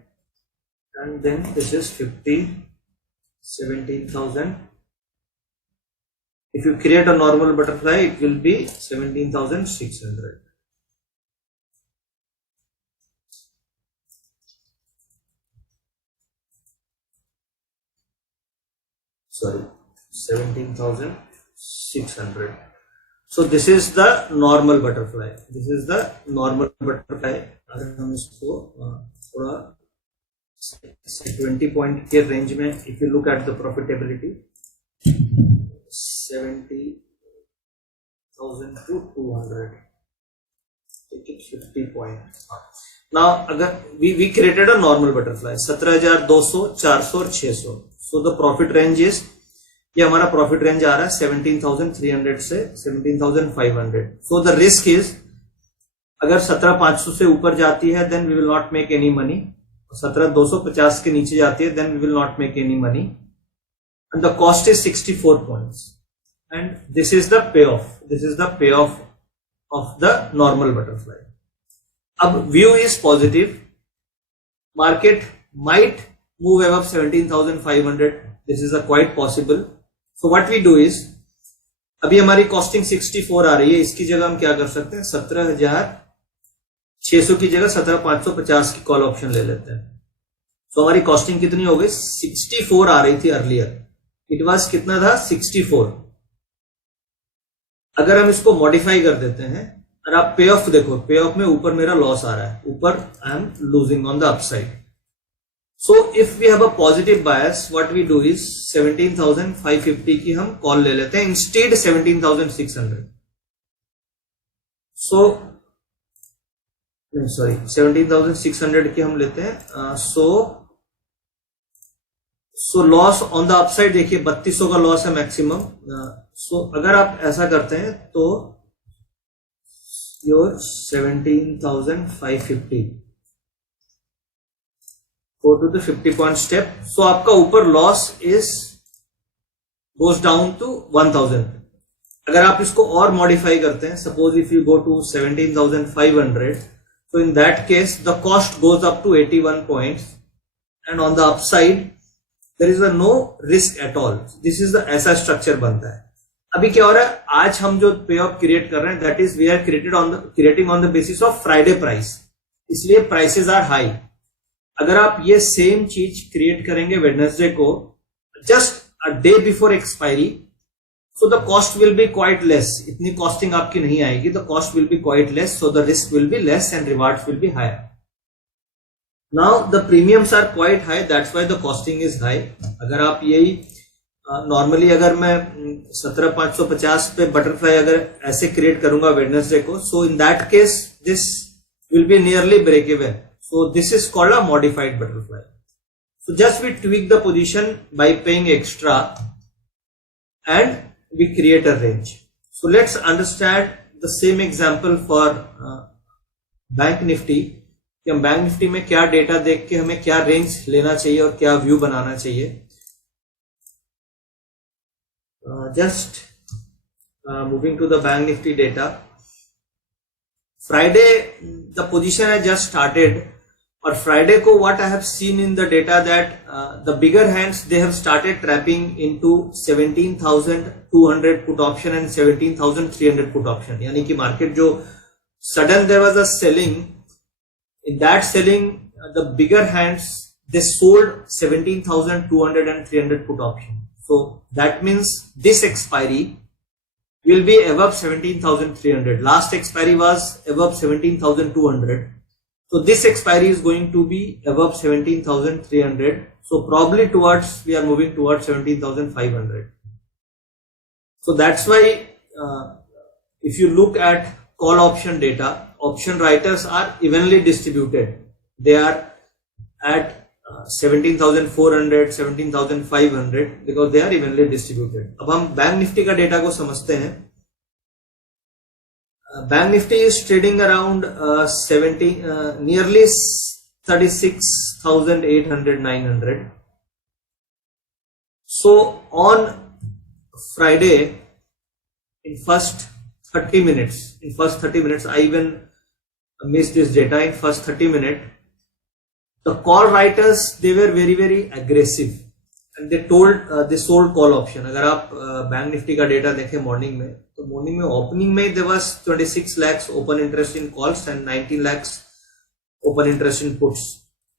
and then this is 50. 17,000. If you create a normal butterfly, it will be 17,600. Sorry, 17,600. So this is the normal butterfly. This is the normal butterfly. अगर हम इसको थोड़ा 20 point के range में, if you look at the profitability, 70,000 to 200. Take it 50 points. Now अगर we created a normal butterfly 17,200, 400 और 600. So the profit range is, ये हमारा प्रॉफिट रेंज आ रहा है 17,300 से 17,500. सो द रिस्क इज, अगर 17,500 से ऊपर जाती है then we will not make any money. 17,250 के नीचे जाती है then we will not make any money. And the cost is 64 points. And this is the pay off. This is the pay off the normal butterfly. अब view is positive. Market might move above 17,500. This is a quite possible. So what we do is, अभी हमारी costing 64 आ रही है, इसकी जगह हम क्या कर सकते हैं, 17,600 की जगह 17,550 की कॉल ऑप्शन ले लेते हैं. तो हमारी कॉस्टिंग कितनी हो गई, 64 आ रही थी अर्लियर. इट वाज कितना था, 64. अगर हम इसको मॉडिफाई कर देते हैं और आप पे ऑफ देखो, पे ऑफ में ऊपर मेरा लॉस आ रहा है, ऊपर I am losing on the upside. So if we have a positive bias, what we do is 17,550 की हम कॉल ले लेते हैं instead 17,600. So sorry, 17,600 की हम लेते हैं. So loss on the upside देखिए 3200 का लॉस है मैक्सिमम. So अगर आप ऐसा करते हैं तो your 17,550 go to the 50 point step. So आपका ऊपर loss is goes down to 1,000. अगर आप इसको और मॉडिफाई करते हैं, suppose if you go to 17,500, so in that case the cost goes up to 81 points and on the upside there is a no risk at all. This is the ऐसा structure बनता है. अभी क्या हो रहा है, आज हम जो पे ऑफ क्रिएट कर रहे हैं, that is we are creating on the basis of Friday price, इसलिए प्राइसेस आर हाई. अगर आप ये सेम चीज क्रिएट करेंगे वेडनेसडे को, just a day before expiry, so the cost will be quite less. इतनी कॉस्टिंग आपकी नहीं आएगी, the cost will be quite less, so the risk will be less and rewards will be higher. Now the premiums are quite high, that's why the costing is high. अगर आप यही normally अगर मैं 17,550 पे butterfly अगर ऐसे create करूंगा Wednesday को, so in that case this will be nearly break even. So this is called a modified butterfly. So just we tweak the position by paying extra and we create a range. So let's understand the same example for bank Nifty कि हम bank Nifty में क्या data देख के हमें क्या range लेना चाहिए और क्या व्यू बनाना चाहिए. Just moving to the bank nifty data. Friday the position has just started, और Friday को what I have seen in the data that the bigger hands they have started trapping into 17,200 put option and 17,300 put option. यानी कि market जो sudden there was a selling, in that selling the bigger hands they sold 17,200 and 300 put option. So that means this expiry will be above 17,300. Last expiry was above 17,200. So this expiry is going to be above 17,300. So probably we are moving towards 17,500. So that's why if you look at call option data, option writers are evenly distributed. They are at 17,400, 17,500 because they are evenly distributed. अब हम bank Nifty का data को समझते हैं. Bank Nifty is trading around nearly 36,800, 900. So on Friday, in first 30 minutes, I even missed this data. In first 30 minutes, the call writers they were very very aggressive and they sold call option. अगर आप bank Nifty का data देखें morning में, तो morning में opening में there was 26 lakhs open interest in calls and 19 lakhs open interest in puts,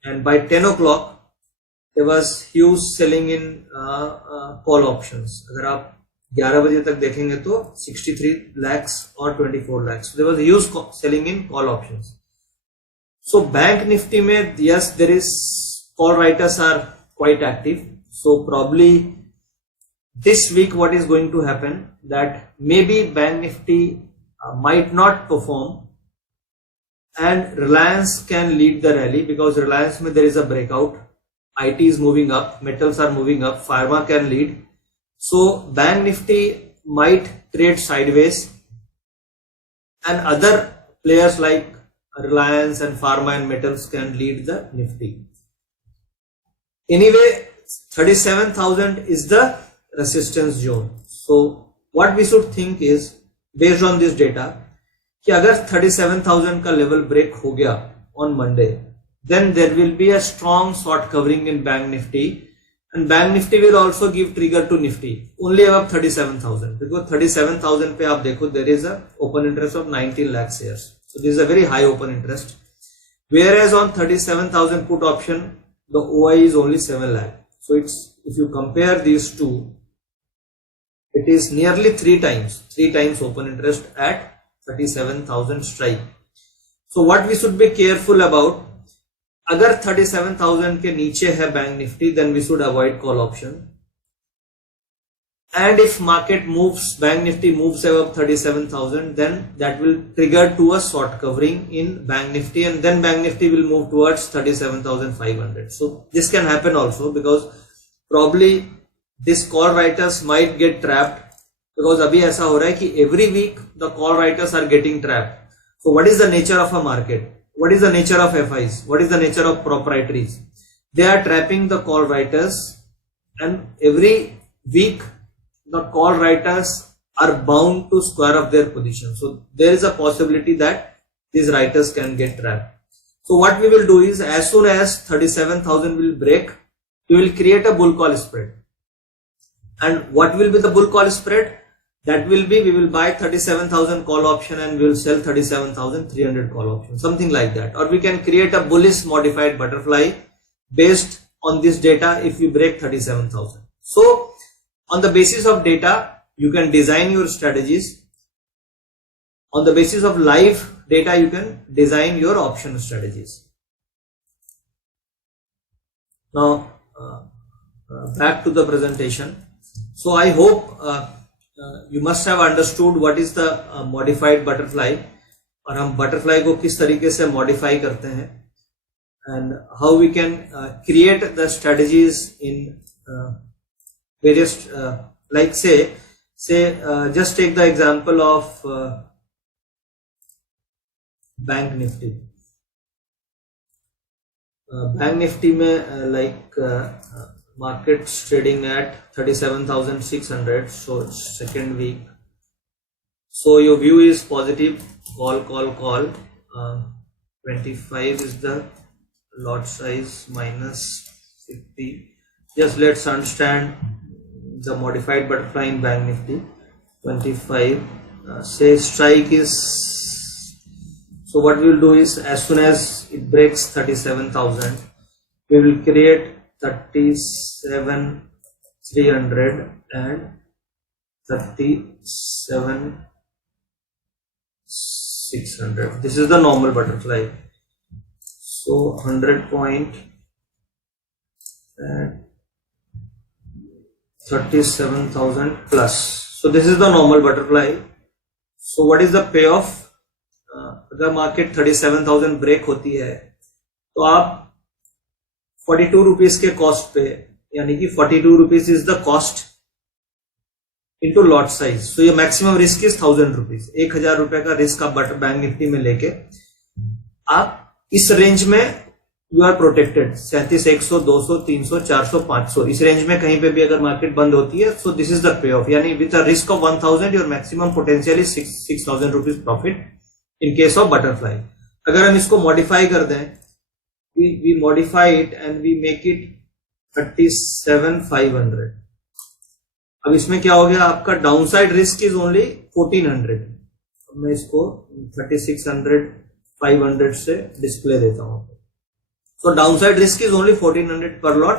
and by 10 o'clock there was huge selling in call options. अगर आप 11 बजे तक देखेंगे तो 63 lakhs और 24 lakhs. So there was huge selling in call options. So bank nifty में yes there is call writers are quite active. So probably this week what is going to happen that maybe bank nifty might not perform and Reliance can lead the rally because Reliance में there is a breakout. IT is moving up, metals are moving up, pharma can lead. So bank nifty might trade sideways and other players like Reliance and pharma and metals can lead the nifty. Anyway, 37,000 is the resistance zone. So what we should think is based on this data कि अगर 37,000 का level break हो गया on Monday, then there will be a strong short covering in bank nifty and bank nifty will also give trigger to nifty only above 37,000 because 37,000 पे आप देखो there is a open interest of 19 lakh shares. So this is a very high open interest, whereas on 37,000 put option the OI is only 7 lakh. So it's, if you compare these two, it is nearly 3 times open interest at 37,000 strike. So what we should be careful about, अगर 37,000 के नीचे है bank Nifty then we should avoid call option. And if market moves, bank nifty moves above 37,000, then that will trigger to a short covering in bank nifty and then bank nifty will move towards 37,500. So this can happen also because probably this call writers might get trapped because अभी ऐसा हो रहा है कि every week the call writers are getting trapped. So what is the nature of a market? What is the nature of FIs? What is the nature of proprietaries? They are trapping the call writers and every week the call writers are bound to square up their position. So there is a possibility that these writers can get trapped. So what we will do is as soon as 37,000 will break, we will create a bull call spread. And what will be the bull call spread? That will be, we will buy 37,000 call option and we will sell 37,300 call option, something like that. Or we can create a bullish modified butterfly based on this data if we break 37,000. So on the basis of data, you can design your strategies. On the basis of live data, you can design your option strategies. Now, back to the presentation. So I hope you must have understood what is the modified butterfly और हम butterfly को किस तरीके से modify करते हैं. and how we can create the strategies in various like say just take the example of bank Nifty. Bank Nifty में like markets trading at 37,600, so second week, so your view is positive, call 25 is the lot size minus 50. Just let's understand the modified butterfly in bank nifty. 25 say strike is, so what we will do is as soon as it breaks 37,000 we will create 37,300 and 37,600. This is the normal butterfly. So 100 point and 37,000 plus. So this is the normal butterfly. So what is the payoff? अगर market 37,000 break होती है तो आप 42 rupees के cost पे, यानी कि 42 rupees is the cost into lot size. So ये मैक्सिमम रिस्क इज 1000 रुपीज. 1000 रुपए का रिस्क आप बैंक निफ्टी में लेके आप इस रेंज में यू आर प्रोटेक्टेड. 37,100, 200, 300, 400, 500 इस रेंज में कहीं पे भी अगर मार्केट बंद होती है, so this is the pay off. यानी with a risk of 1000 your maximum potential is 6,000 rupees profit in case of butterfly. अगर हम इसको मॉडिफाई कर दें, we modify it and we make it 37,500. अब इसमें क्या हो गया, आपका down side risk is only 1400. मैं इसको 36,500 से डिस्प्ले देता हूं. So down side risk is only 1400 per lot.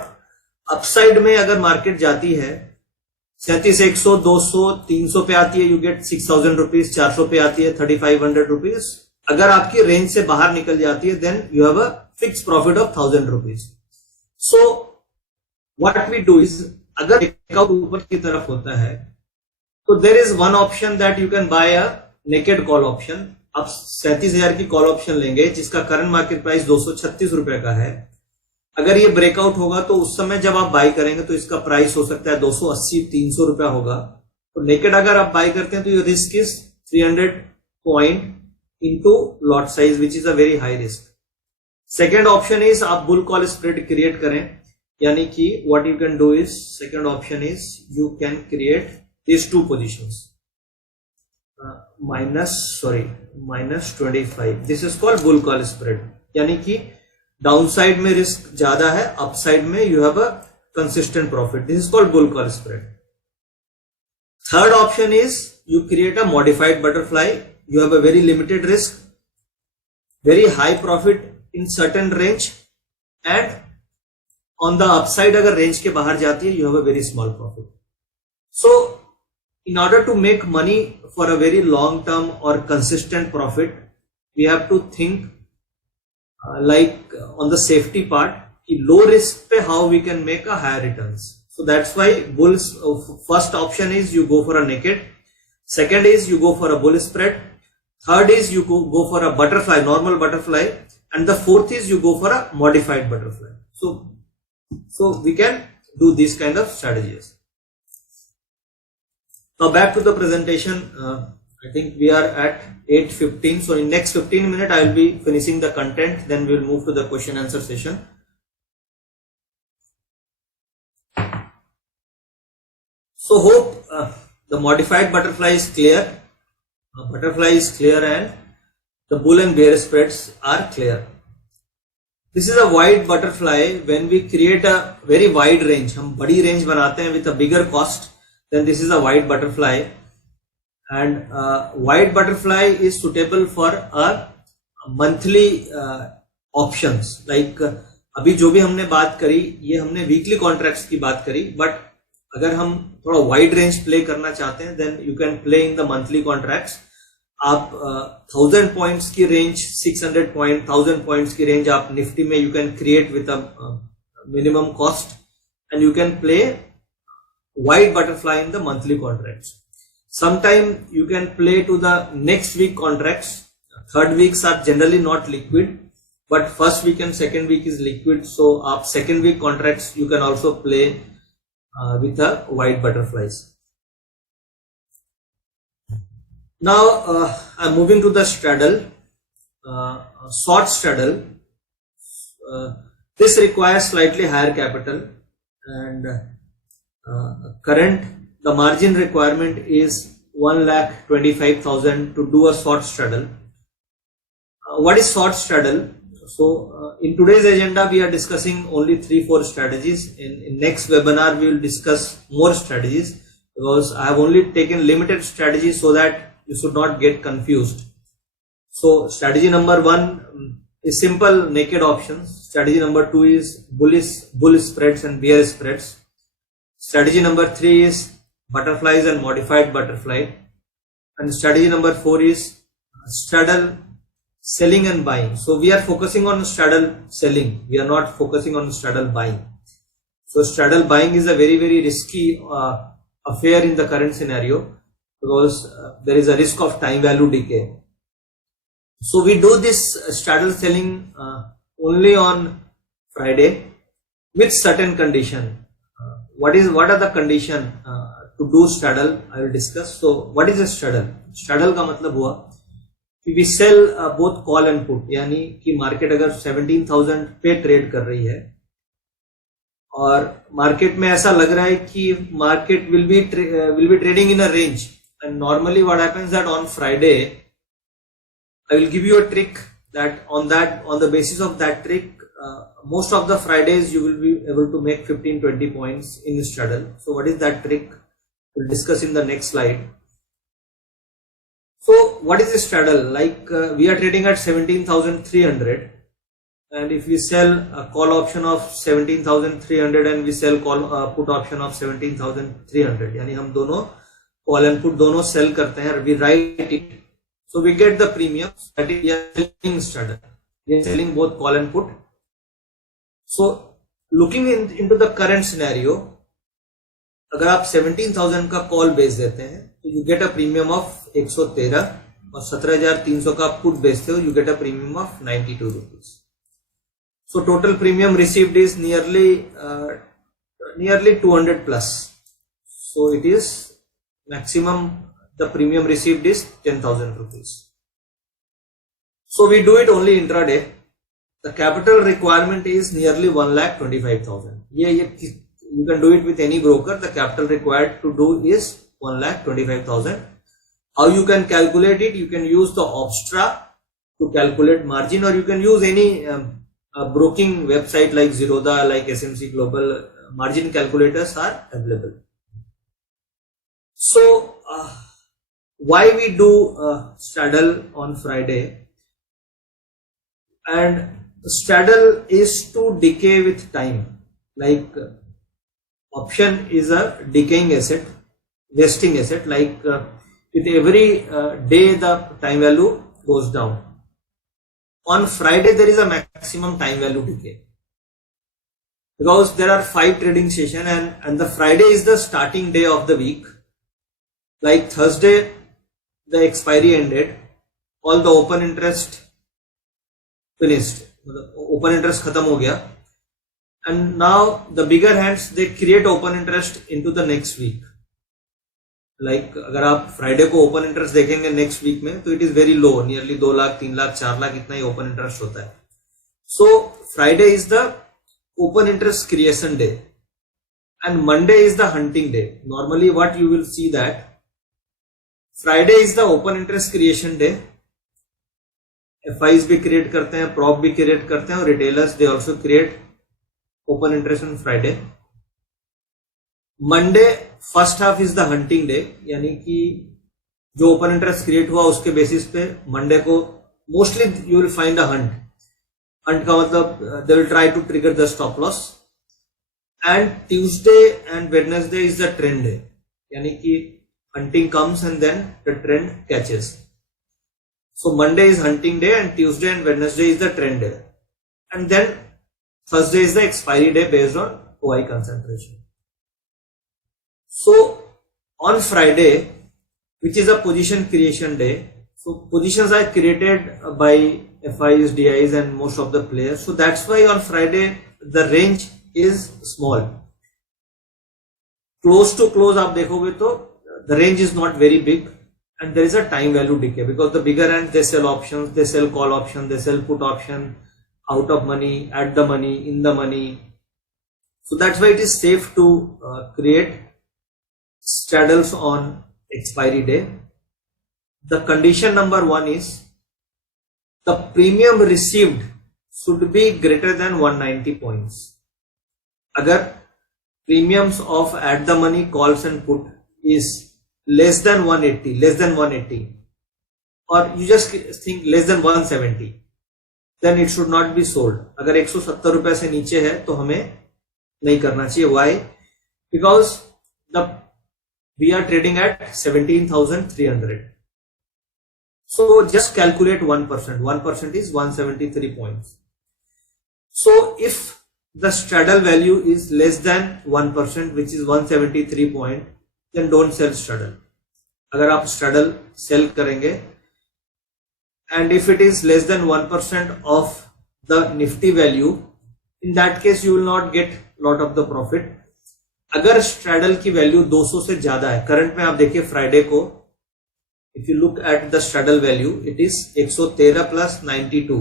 Upside में अगर मार्केट जाती है 37,100, 200, 300 पे आती है, यू गेट 6,000 रुपीज. 400 पे आती है 3,500 रुपीज. अगर आपकी रेंज से बाहर निकल जाती है then you have a fix profit of 1,000 rupees. So what we do is, अगर ब्रेकआउट ऊपर की तरफ होता है तो there is one option that you can buy a naked call option. आप 37,000 की कॉल ऑप्शन लेंगे जिसका करंट मार्केट प्राइस 236 रुपए का है. अगर ये ब्रेकआउट होगा तो उस समय जब आप बाई करेंगे तो इसका प्राइस हो सकता है 280, 300 रुपया होगा. तो नेकेड अगर आप बाई करते हैं तो ये risk is 300 point into lot size which is a very high risk. Second option is आप बुल कॉल स्प्रेड क्रिएट करें, यानी कि what you can do is, second option is you can create this two positions -25. This is called bull call spread. यानी कि down side में risk ज्यादा है, up side में you have a consistent profit. This is called bull call spread. Third option is you create a modified butterfly. You have a very limited risk, very high profit in certain range, and on the upside अगर range के बाहर जाती है you have a very small profit. So in order to make money for a very long term or consistent profit, we have to think like on the safety part, low risk pe how we can make a higher returns. So that's why bulls, first option is you go for a naked, second is you go for a bull spread, third is you go for a butterfly, normal butterfly, and the fourth is you go for a modified butterfly. So we can do these kind of strategies. Now back to the presentation. I think we are at 8:15. So in next 15 minutes I will be finishing the content. Then we will move to the question answer session. So hope the modified butterfly is clear. Butterfly is clear and the bull and bear spreads are clear. This is a wide butterfly. When we create a very wide range, हम बड़ी range बनाते हैं with a bigger cost. Then this is a white butterfly, and white butterfly is suitable for a monthly options. Like अभी जो भी हमने बात करी ये हमने वीकली कॉन्ट्रैक्ट्स की बात करी, बट अगर हम थोड़ा वाइड रेंज प्ले करना चाहते हैं then you can play in the monthly contracts. आप 1000 पॉइंट्स की रेंज, 600 पॉइंट, 1000 पॉइंट्स की रेंज आप निफ्टी में you can create with a minimum cost, and you can play white butterfly in the monthly contracts. Sometime you can play to the next week contracts. Third weeks are generally not liquid. but first week and second week is liquid, so आप second week contracts you can also play with the white butterflies. Now I'm moving to the straddle, short straddle. This requires slightly higher capital, and the margin requirement is 1,25,000 to do a short straddle. What is short straddle? So in today's agenda we are discussing only 3-4 strategies. In next webinar we will discuss more strategies, because I have only taken limited strategies so that you should not get confused. So strategy number 1 is simple naked options. Strategy number 2 is bull spreads and bear spreads. Strategy number 3 is butterflies and modified butterfly. And strategy number 4 is straddle selling and buying. So we are focusing on straddle selling. We are not focusing on straddle buying. So straddle buying is a very, very risky affair in the current scenario, because there is a risk of time value decay. So we do this straddle selling only on Friday with certain condition. What are the condition to do straddle? I will discuss. So what is a straddle? Straddle का मतलब हुआ कि we sell both call and put, यानी कि market अगर 17,000 पे trade कर रही है और मार्केट में ऐसा लग रहा है कि market will be trading in a range, and normally what happens that on Friday I will give you a trick that on the basis of that trick, most of the Fridays you will be able to make 15-20 points in straddle. So what is that trick? We'll discuss in the next slide. So what is a straddle? Like we are trading at 17,300, and if we sell a call option of 17,300 and we sell call put option of 17,300, यानी हम दोनों call and put दोनों sell करते हैं, we write it, so we get the premium. That is, we are selling straddle. We are selling both call and put. So looking into the current scenario, अगर आप 17,000 का call बेच देते हैं तो you get a premium of 113, और 17,300 का put बेचते हो you get a premium of 92 rupees. So total premium received is nearly 200 plus. So it is maximum the premium received is 10,000 rupees. So we do it only intraday. The capital requirement is nearly 1,25,000. ये you can do it with any broker. The capital required to do is 1,25,000. How you can calculate it? You can use the Opstra to calculate margin, or you can use any broking website like Zerodha, like SMC Global. Margin calculators are available. So why we do straddle on Friday? And straddle is to decay with time. Like option is a decaying asset, wasting asset. Like with every day the time value goes down. On Friday there is a maximum time value decay, because there are 5 trading sessions, and the Friday is the starting day of the week. Like Thursday the expiry ended, all the open interest finished, open interest खत्म हो गया, and now the bigger hands they create open interest into the next week. Like अगर आप Friday को open interest देखेंगे next week में तो it is very low, nearly 2 lakh 3 lakh 4 lakh इतना ही ओपन इंटरेस्ट होता है. So Friday is the open interest creation day and Monday is the hunting day. Normally what you will see that Friday is the open interest creation day. FIs भी create करते हैं, prop भी create करते हैं, और retailers they also create open interest on Friday. Monday first half is the hunting day, यानी कि जो ओपन इंटरेस्ट क्रिएट हुआ उसके बेसिस पे मंडे को mostly you will find a hunt. Hunt का मतलब they will try to trigger the stop loss. And Tuesday and Wednesday is the trend day, यानी कि hunting comes and then the trend catches. So Monday is hunting day and Tuesday and Wednesday is the trend day, and then Thursday is the expiry day based on OI concentration. So on Friday, which is a position creation day, so positions are created by FIs, DIs and most of the players. So that's why on Friday the range is small. Close to close आप देखोगे तो the range is not very big and there is a time value decay because the bigger end they sell options, they sell call option, they sell put option, out of money, at the money, in the money. So that's why it is safe to create straddles on expiry day. The condition number 1 is the premium received should be greater than 190 points. अगर premiums of at the money, calls and put is less than 180, or you just think less than 170, then it should not be sold. अगर 170 रुपए से नीचे है तो हमें नहीं करना चाहिए. Why? Because we are trading at 17,300. So just calculate 1%. 1% is 173 points. So if the straddle value is less than 1%, which is 173 point, then don't sell straddle. अगर आप straddle sell करेंगे, and if it is less than 1% of the Nifty value, in that case you will not get lot of the profit. अगर straddle की value 200 से ज्यादा है, current में आप देखिए फ्राइडे को, if you look at the straddle value, it is 113 plus 92,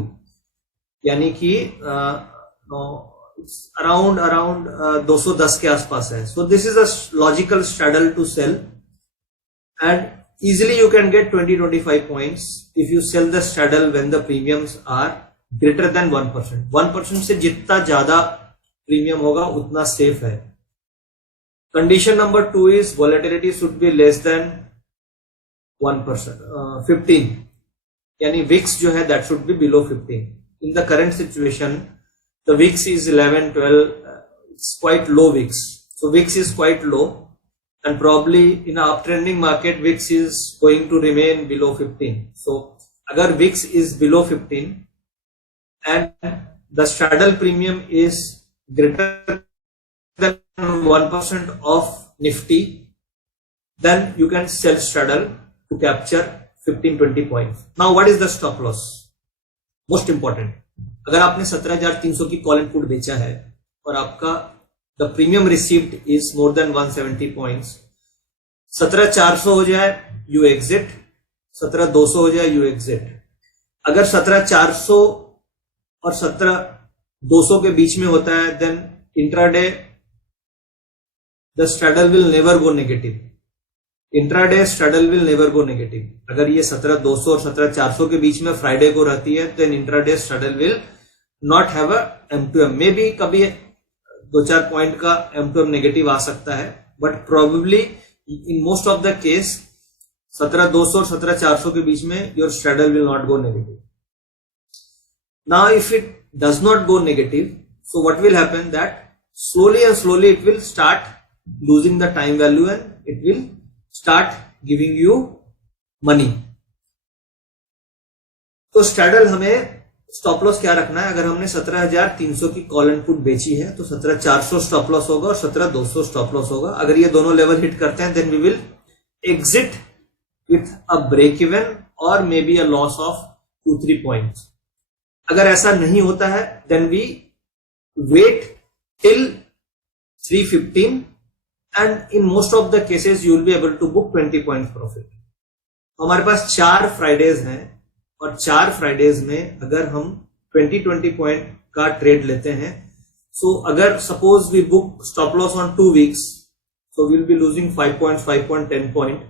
यानी कि around 210 के आसपास है. So this is a logical straddle to sell, and easily you can get 20-25 points if you sell the straddle when the premiums are greater than 1%. 1% से जितना ज्यादा premium होगा उतना सेफ है. Condition number 2 is volatility should be less than 1%, 15, यानी VIX जो है that should be below 15. In the current situation, the VIX is 11, 12, it's quite low VIX. So VIX is quite low, and probably in an uptrending market, VIX is going to remain below 15. So अगर VIX is below 15 and the straddle premium is greater than 1% of Nifty, then you can sell straddle to capture 15-20 points. Now what is the stop loss? Most important. अगर आपने 17,300 की call and put बेचा है और आपका the premium received is more than 170 points, 17,400 हो जाए you exit, 17,200 हो जाए you exit. अगर 17,400 और 17,200 के बीच में होता है then intraday the straddle will never go negative. Intraday straddle will never go negative. अगर ये 17,200 और 17,400 के बीच में फ्राइडे को रहती है, then intraday straddle will not have a M2M. Maybe कभी 2-4 पॉइंट का M2M नेगेटिव आ सकता है, but probably in most of the case 17,200 और 17,400 के बीच में your straddle will not go negative. Now if it does not go negative, so what will happen that slowly it will start losing the time value and it will start giving you money. तो straddle हमें stop loss क्या रखना है? अगर हमने 17,300 की call and put बेची है तो 17,400 स्टॉप लॉस होगा और 17,200 स्टॉप लॉस होगा. अगर ये दोनों लेवल हिट करते हैं then we will exit with a break even और may be a loss of 2-3 points. अगर ऐसा नहीं होता है then we wait till 315 and in most of the cases you will be able to book 20 points profit. हमारे पास 4 Fridays हैं और 4 Fridays में अगर हम 20 पॉइंट का ट्रेड लेते हैं, सो अगर suppose we book stop loss on 2 weeks, so will be losing 5 point 10 point,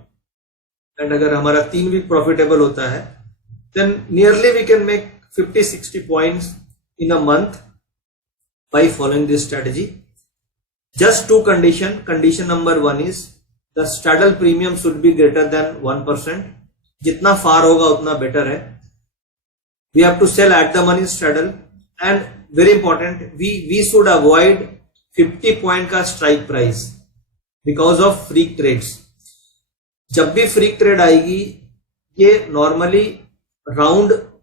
and अगर हमारा 3 वीक प्रॉफिटेबल होता है then nearly we can make 50-60 points in a month by following this strategy. Just 2 condition. Condition number 1 is the straddle premium should be greater than 1%. जितना फार होगा उतना better है. We have to sell at the money straddle, and very important, we should avoid 50 point का strike price because of freak trades. जब भी freak trade आएगी, ये normally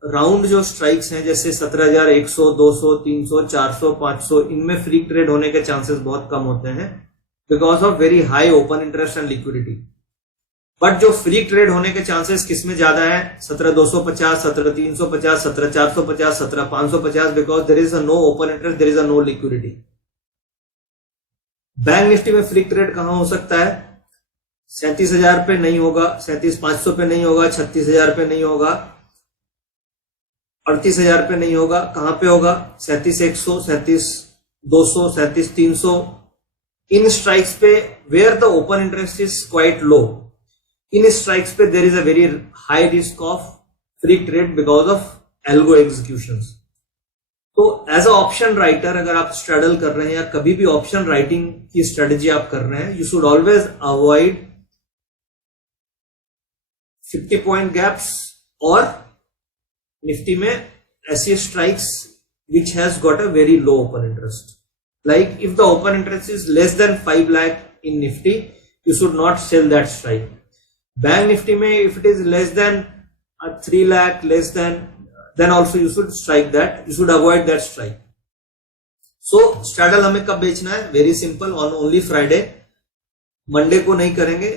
round जो स्ट्राइक्स हैं जैसे 17,100, 200, 300, 400, 500, इनमें फ्री ट्रेड होने के चांसेस बहुत कम होते हैं because of very high open interest and liquidity. But जो फ्री ट्रेड होने के चांसेस किसमें ज्यादा है, 17,250, 17,350, 17,450, 17,550, because there is a no open interest, there is a no liquidity. Bank Nifty में फ्री ट्रेड कहां हो सकता है, 37,000 पे नहीं होगा, 37,500 पे नहीं होगा, 36,000 पे नहीं होगा, 38,000 पे नहीं होगा, कहां पे होगा, 37,100, 37,200, 37,300, इन स्ट्राइक्स पे where the open interest is quite low, in strikes पे there is a very high risk of free trade because of algo executions. तो एज अ ऑप्शन राइटर अगर आप स्ट्रगल कर रहे हैं या कभी भी ऑप्शन राइटिंग की स्ट्रेटेजी आप कर रहे हैं, you should always avoid 50 point gaps और निफ्टी में ऐसी strikes which has got a very low open interest. Like if the open interest is less then 5 lakh in Nifty, you should not sell that strike. Bank Nifty में if it is less then 3 lakh, less than, then also you should strike that, you should avoid that strike. So straddle हमें कब बेचना है, very simple, on only Friday. Monday को नहीं करेंगे,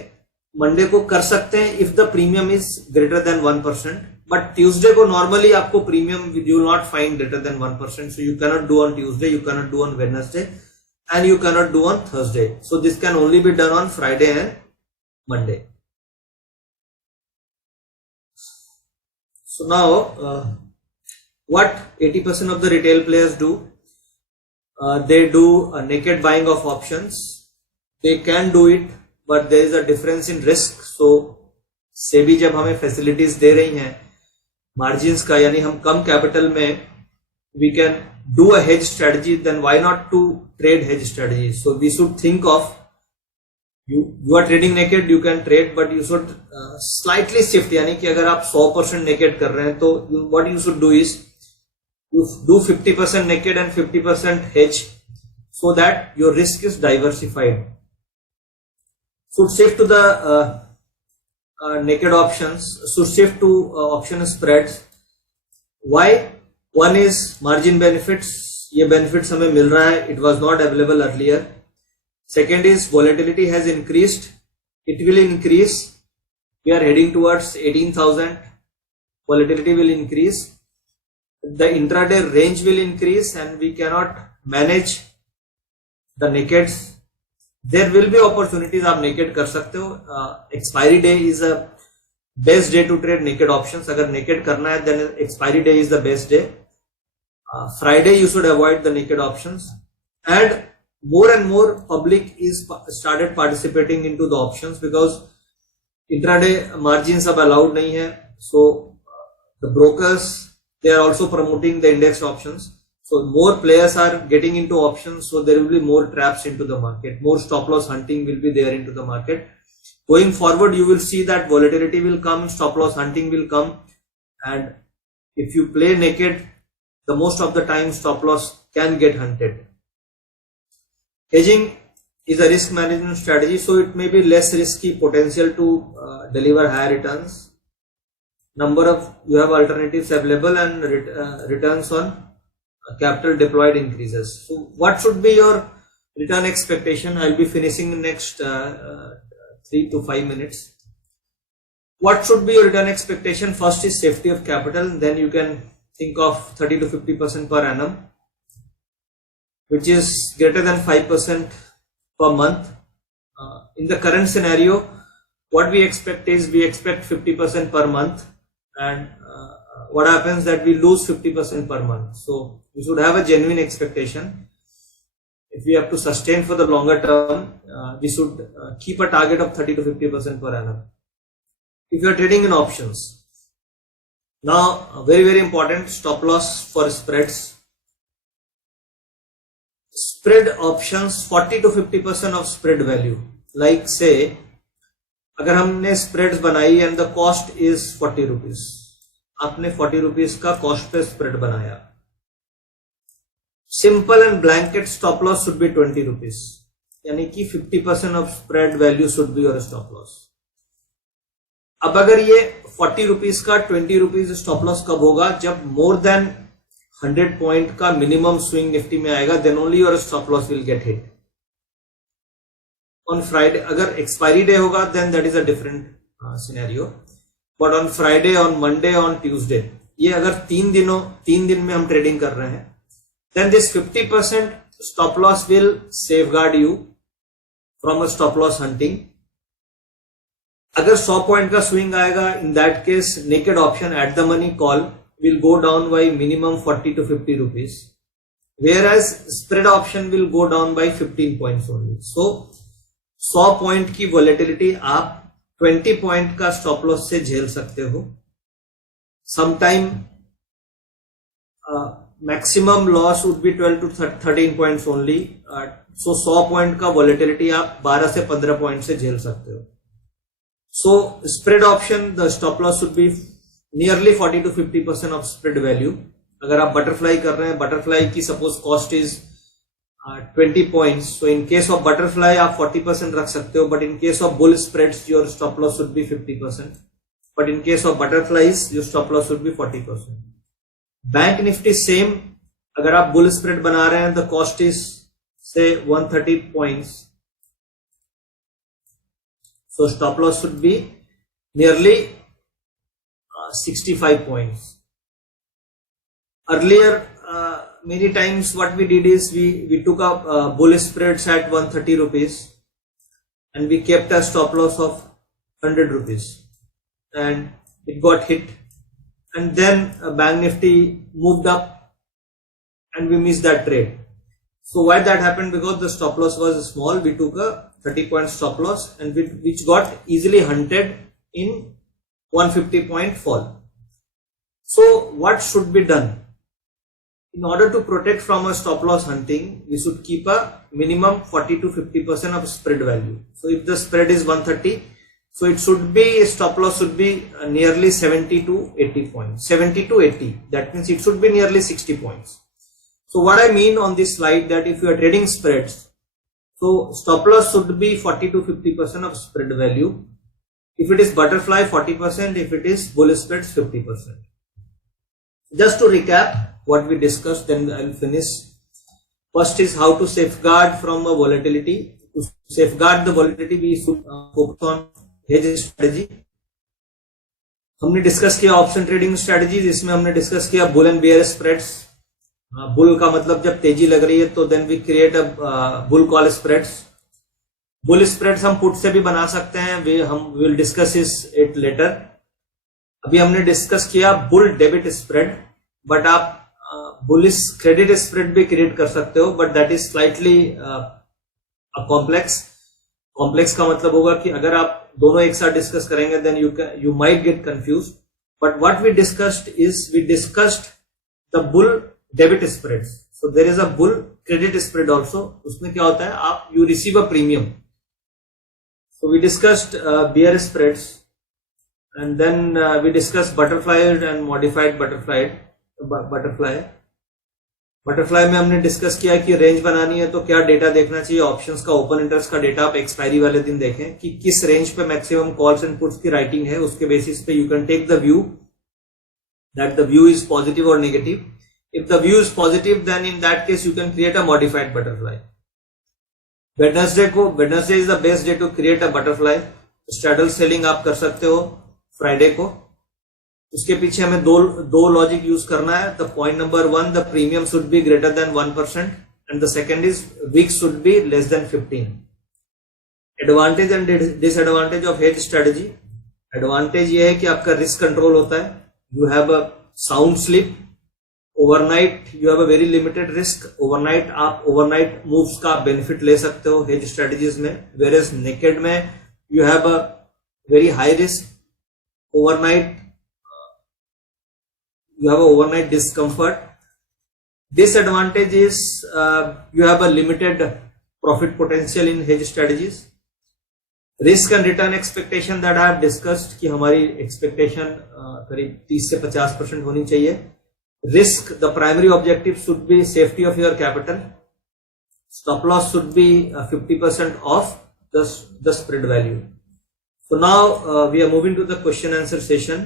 Monday को कर सकते हैं if the premium is greater than 1%, but Tuesday को नॉर्मली आपको premium you will not find greater than 1%, so you cannot do on Tuesday, you cannot do on Wednesday, and you cannot do on Thursday. So this can only be done on Friday and Monday. So now what 80% of the retail players do, they do a naked buying of options. They can do it, but there is a difference in risk. So SEBI जब हमें facilities दे रही हैं margins का, यानी हम कम capital में we can do a hedge strategy, then why not to trade hedge strategy? So we should think of, you are trading naked, you can trade, but you should slightly shift, यानी कि अगर आप 100% naked कर रहे हैं तो what you should do is you do 50% naked and 50% hedge so that your risk is diversified. Should shift to the naked options, should shift to option spreads. Why? One is margin benefits, ये benefits हमें मिल रहा है, it was not available earlier. Second is volatility has increased, it will increase, we are heading towards 18,000, volatility will increase, the intraday range will increase, and we cannot manage the nakeds. There will be opportunities, आप naked कर सकते हो, expiry day is a best day to trade naked options, अगर naked करना है then expiry day is the best day. Friday you should avoid the naked options, and more public is started participating into the options because intraday margins अब allowed नहीं है, so the brokers they are also promoting the index options, so more players are getting into options, so there will be more traps into the market, more stop loss hunting will be there into the market. Going forward you will see that volatility will come, stop loss hunting will come, and if you play naked, the most of the time stop loss can get hunted. Hedging is a risk management strategy, so it may be less risky, potential to deliver higher returns. Number of you have alternatives available, and returns on capital deployed increases. So what should be your return expectation? I'll be finishing in next 3 to 5 minutes. What should be your return expectation? First is safety of capital, then you can think of 30 to 50% per annum, which is greater than 5% per month. In the current scenario, what we expect is we expect 50% per month, and what happens that we lose 50% per month. So we should have a genuine expectation. If we have to sustain for the longer term, we should keep a target of 30 to 50% per annum. If you are trading in options, now very important, stop loss for spreads. Spread options 40 to 50% of spread value. Like say, अगर हमने spreads बनाई and the cost is 40 rupees, आपने 40 rupees का cost पे spread बनाया. Simple and blanket stop loss should be 20 rupees. यानी कि 50% of spread value should be your stop loss. अब अगर ये 40 rupees का 20 rupees stop loss कब होगा? जब more than 100 point का minimum swing निफ्टी में आएगा, then only your stop loss will get hit. On Friday, अगर expiry day होगा, then that is a different scenario, but on Friday, on Monday, on Tuesday, ये अगर 3 दिन में हम ट्रेडिंग कर रहे हैं, then this 50% stop loss will safeguard you from a stop loss hunting. अगर 100 पॉइंट का स्विंग आएगा, in that case naked option at the money call will go down by minimum 40 to 50 rupees, whereas spread option will go down by 15 points only. So 100 point की volatility आप 20 point का stop loss से झेल सकते हो. Sometime maximum loss would be 12 to 13 points only. So 100 point का volatility आप 12 से 15 पॉइंट से झेल सकते हो. So spread option, the stop loss would be nearly 40 to 50% of spread value. अगर आप बटरफ्लाई कर रहे हैं, बटरफ्लाई की suppose cost is 20 points, so in case of butterfly आप 40% रख सकते हो, but in case of bull spreads your stop loss would be 50%, but in case of butterflies your stop loss would be 40%. Bank Nifty same, अगर आप bull spread बना रहे हैं, the cost is say 130 points, so stop loss would be nearly 65 points. Earlier many times what we did is we took up bull spreads at 130 rupees and we kept a stop loss of 100 rupees and it got hit, and then bank nifty moved up and we missed that trade. So why that happened? Because the stop loss was small. We took a 30 point stop loss and which got easily hunted in 150 point fall. So what should be done? In order to protect from a stop loss hunting, we should keep a minimum 40 to 50% of spread value. So if the spread is 130, so it should be, stop loss should be nearly 70 to 80 points. 70 to 80. That means it should be nearly 60 points. So what I mean on this slide, that if you are trading spreads, so stop loss should be 40 to 50% of spread value. If it is butterfly, 40%. If it is bull spreads, 50%. Just to recap what we discussed, then I'll finish. First is how to safeguard from a volatility. To safeguard the volatility, we should focus on hedge strategy. हमने discuss किया option trading strategies. इसमें हमने discuss किया bull and bear spreads. Bull का मतलब जब तेजी लग रही है तो then we create a bull call spreads. Bull spreads हम पुट से भी बना सकते हैं. हम विल डिस्कस इट लेटर. अभी हमने डिस्कस किया बुल डेबिट स्प्रेड, बट आप बुलिश क्रेडिट स्प्रेड भी क्रिएट कर सकते हो, but that is slightly complex. Complex का मतलब होगा कि अगर आप दोनों एक साथ डिस्कस करेंगे then you might get confuse. But what we discussed is we discussed the bull debit spreads. So there is a bull credit spread also. उसमें क्या होता है, आप you receive a premium. So we discussed bear spreads and then we discussed butterfly and modified butterfly. Butterfly में हमने discuss किया कि range बनानी है तो क्या डेटा देखना चाहिए. ऑप्शंस का ओपन इंटरेस्ट का डेटा आप एक्सपायरी वाले दिन देखें कि किस रेंज पे मैक्सिमम कॉल्स एंड पुट्स की राइटिंग है. उसके बेसिस पे you can take the view that the view is positive और negative. If the view is positive then in that case you can create a modified butterfly. Wednesday is the best day to create a butterfly. Straddle selling आप कर सकते हो Friday को. उसके पीछे हमें दो लॉजिक यूज करना है. The point number 1, the premium should be greater than 1% and the second is weak should be less than 15. Advantage and disadvantage of hedge strategy. Advantage ये है कि आपका रिस्क कंट्रोल होता है. You have a sound sleep. Overnight you have a very limited risk. Overnight आप overnight moves का benefit ले सकते हो हेज स्ट्रेटजीज में, वेयरएज नेकेड में you have a very high risk. Overnight, you have a overnight discomfort. Disadvantage is you have a limited profit potential in hedge strategies. Risk and return expectation that I have discussed कि हमारी expectation करीब 30 से 50% होनी चाहिए. Risk, the primary objective should be safety of your capital. Stop loss should be 50% of the spread value. So now we are moving to the question answer session.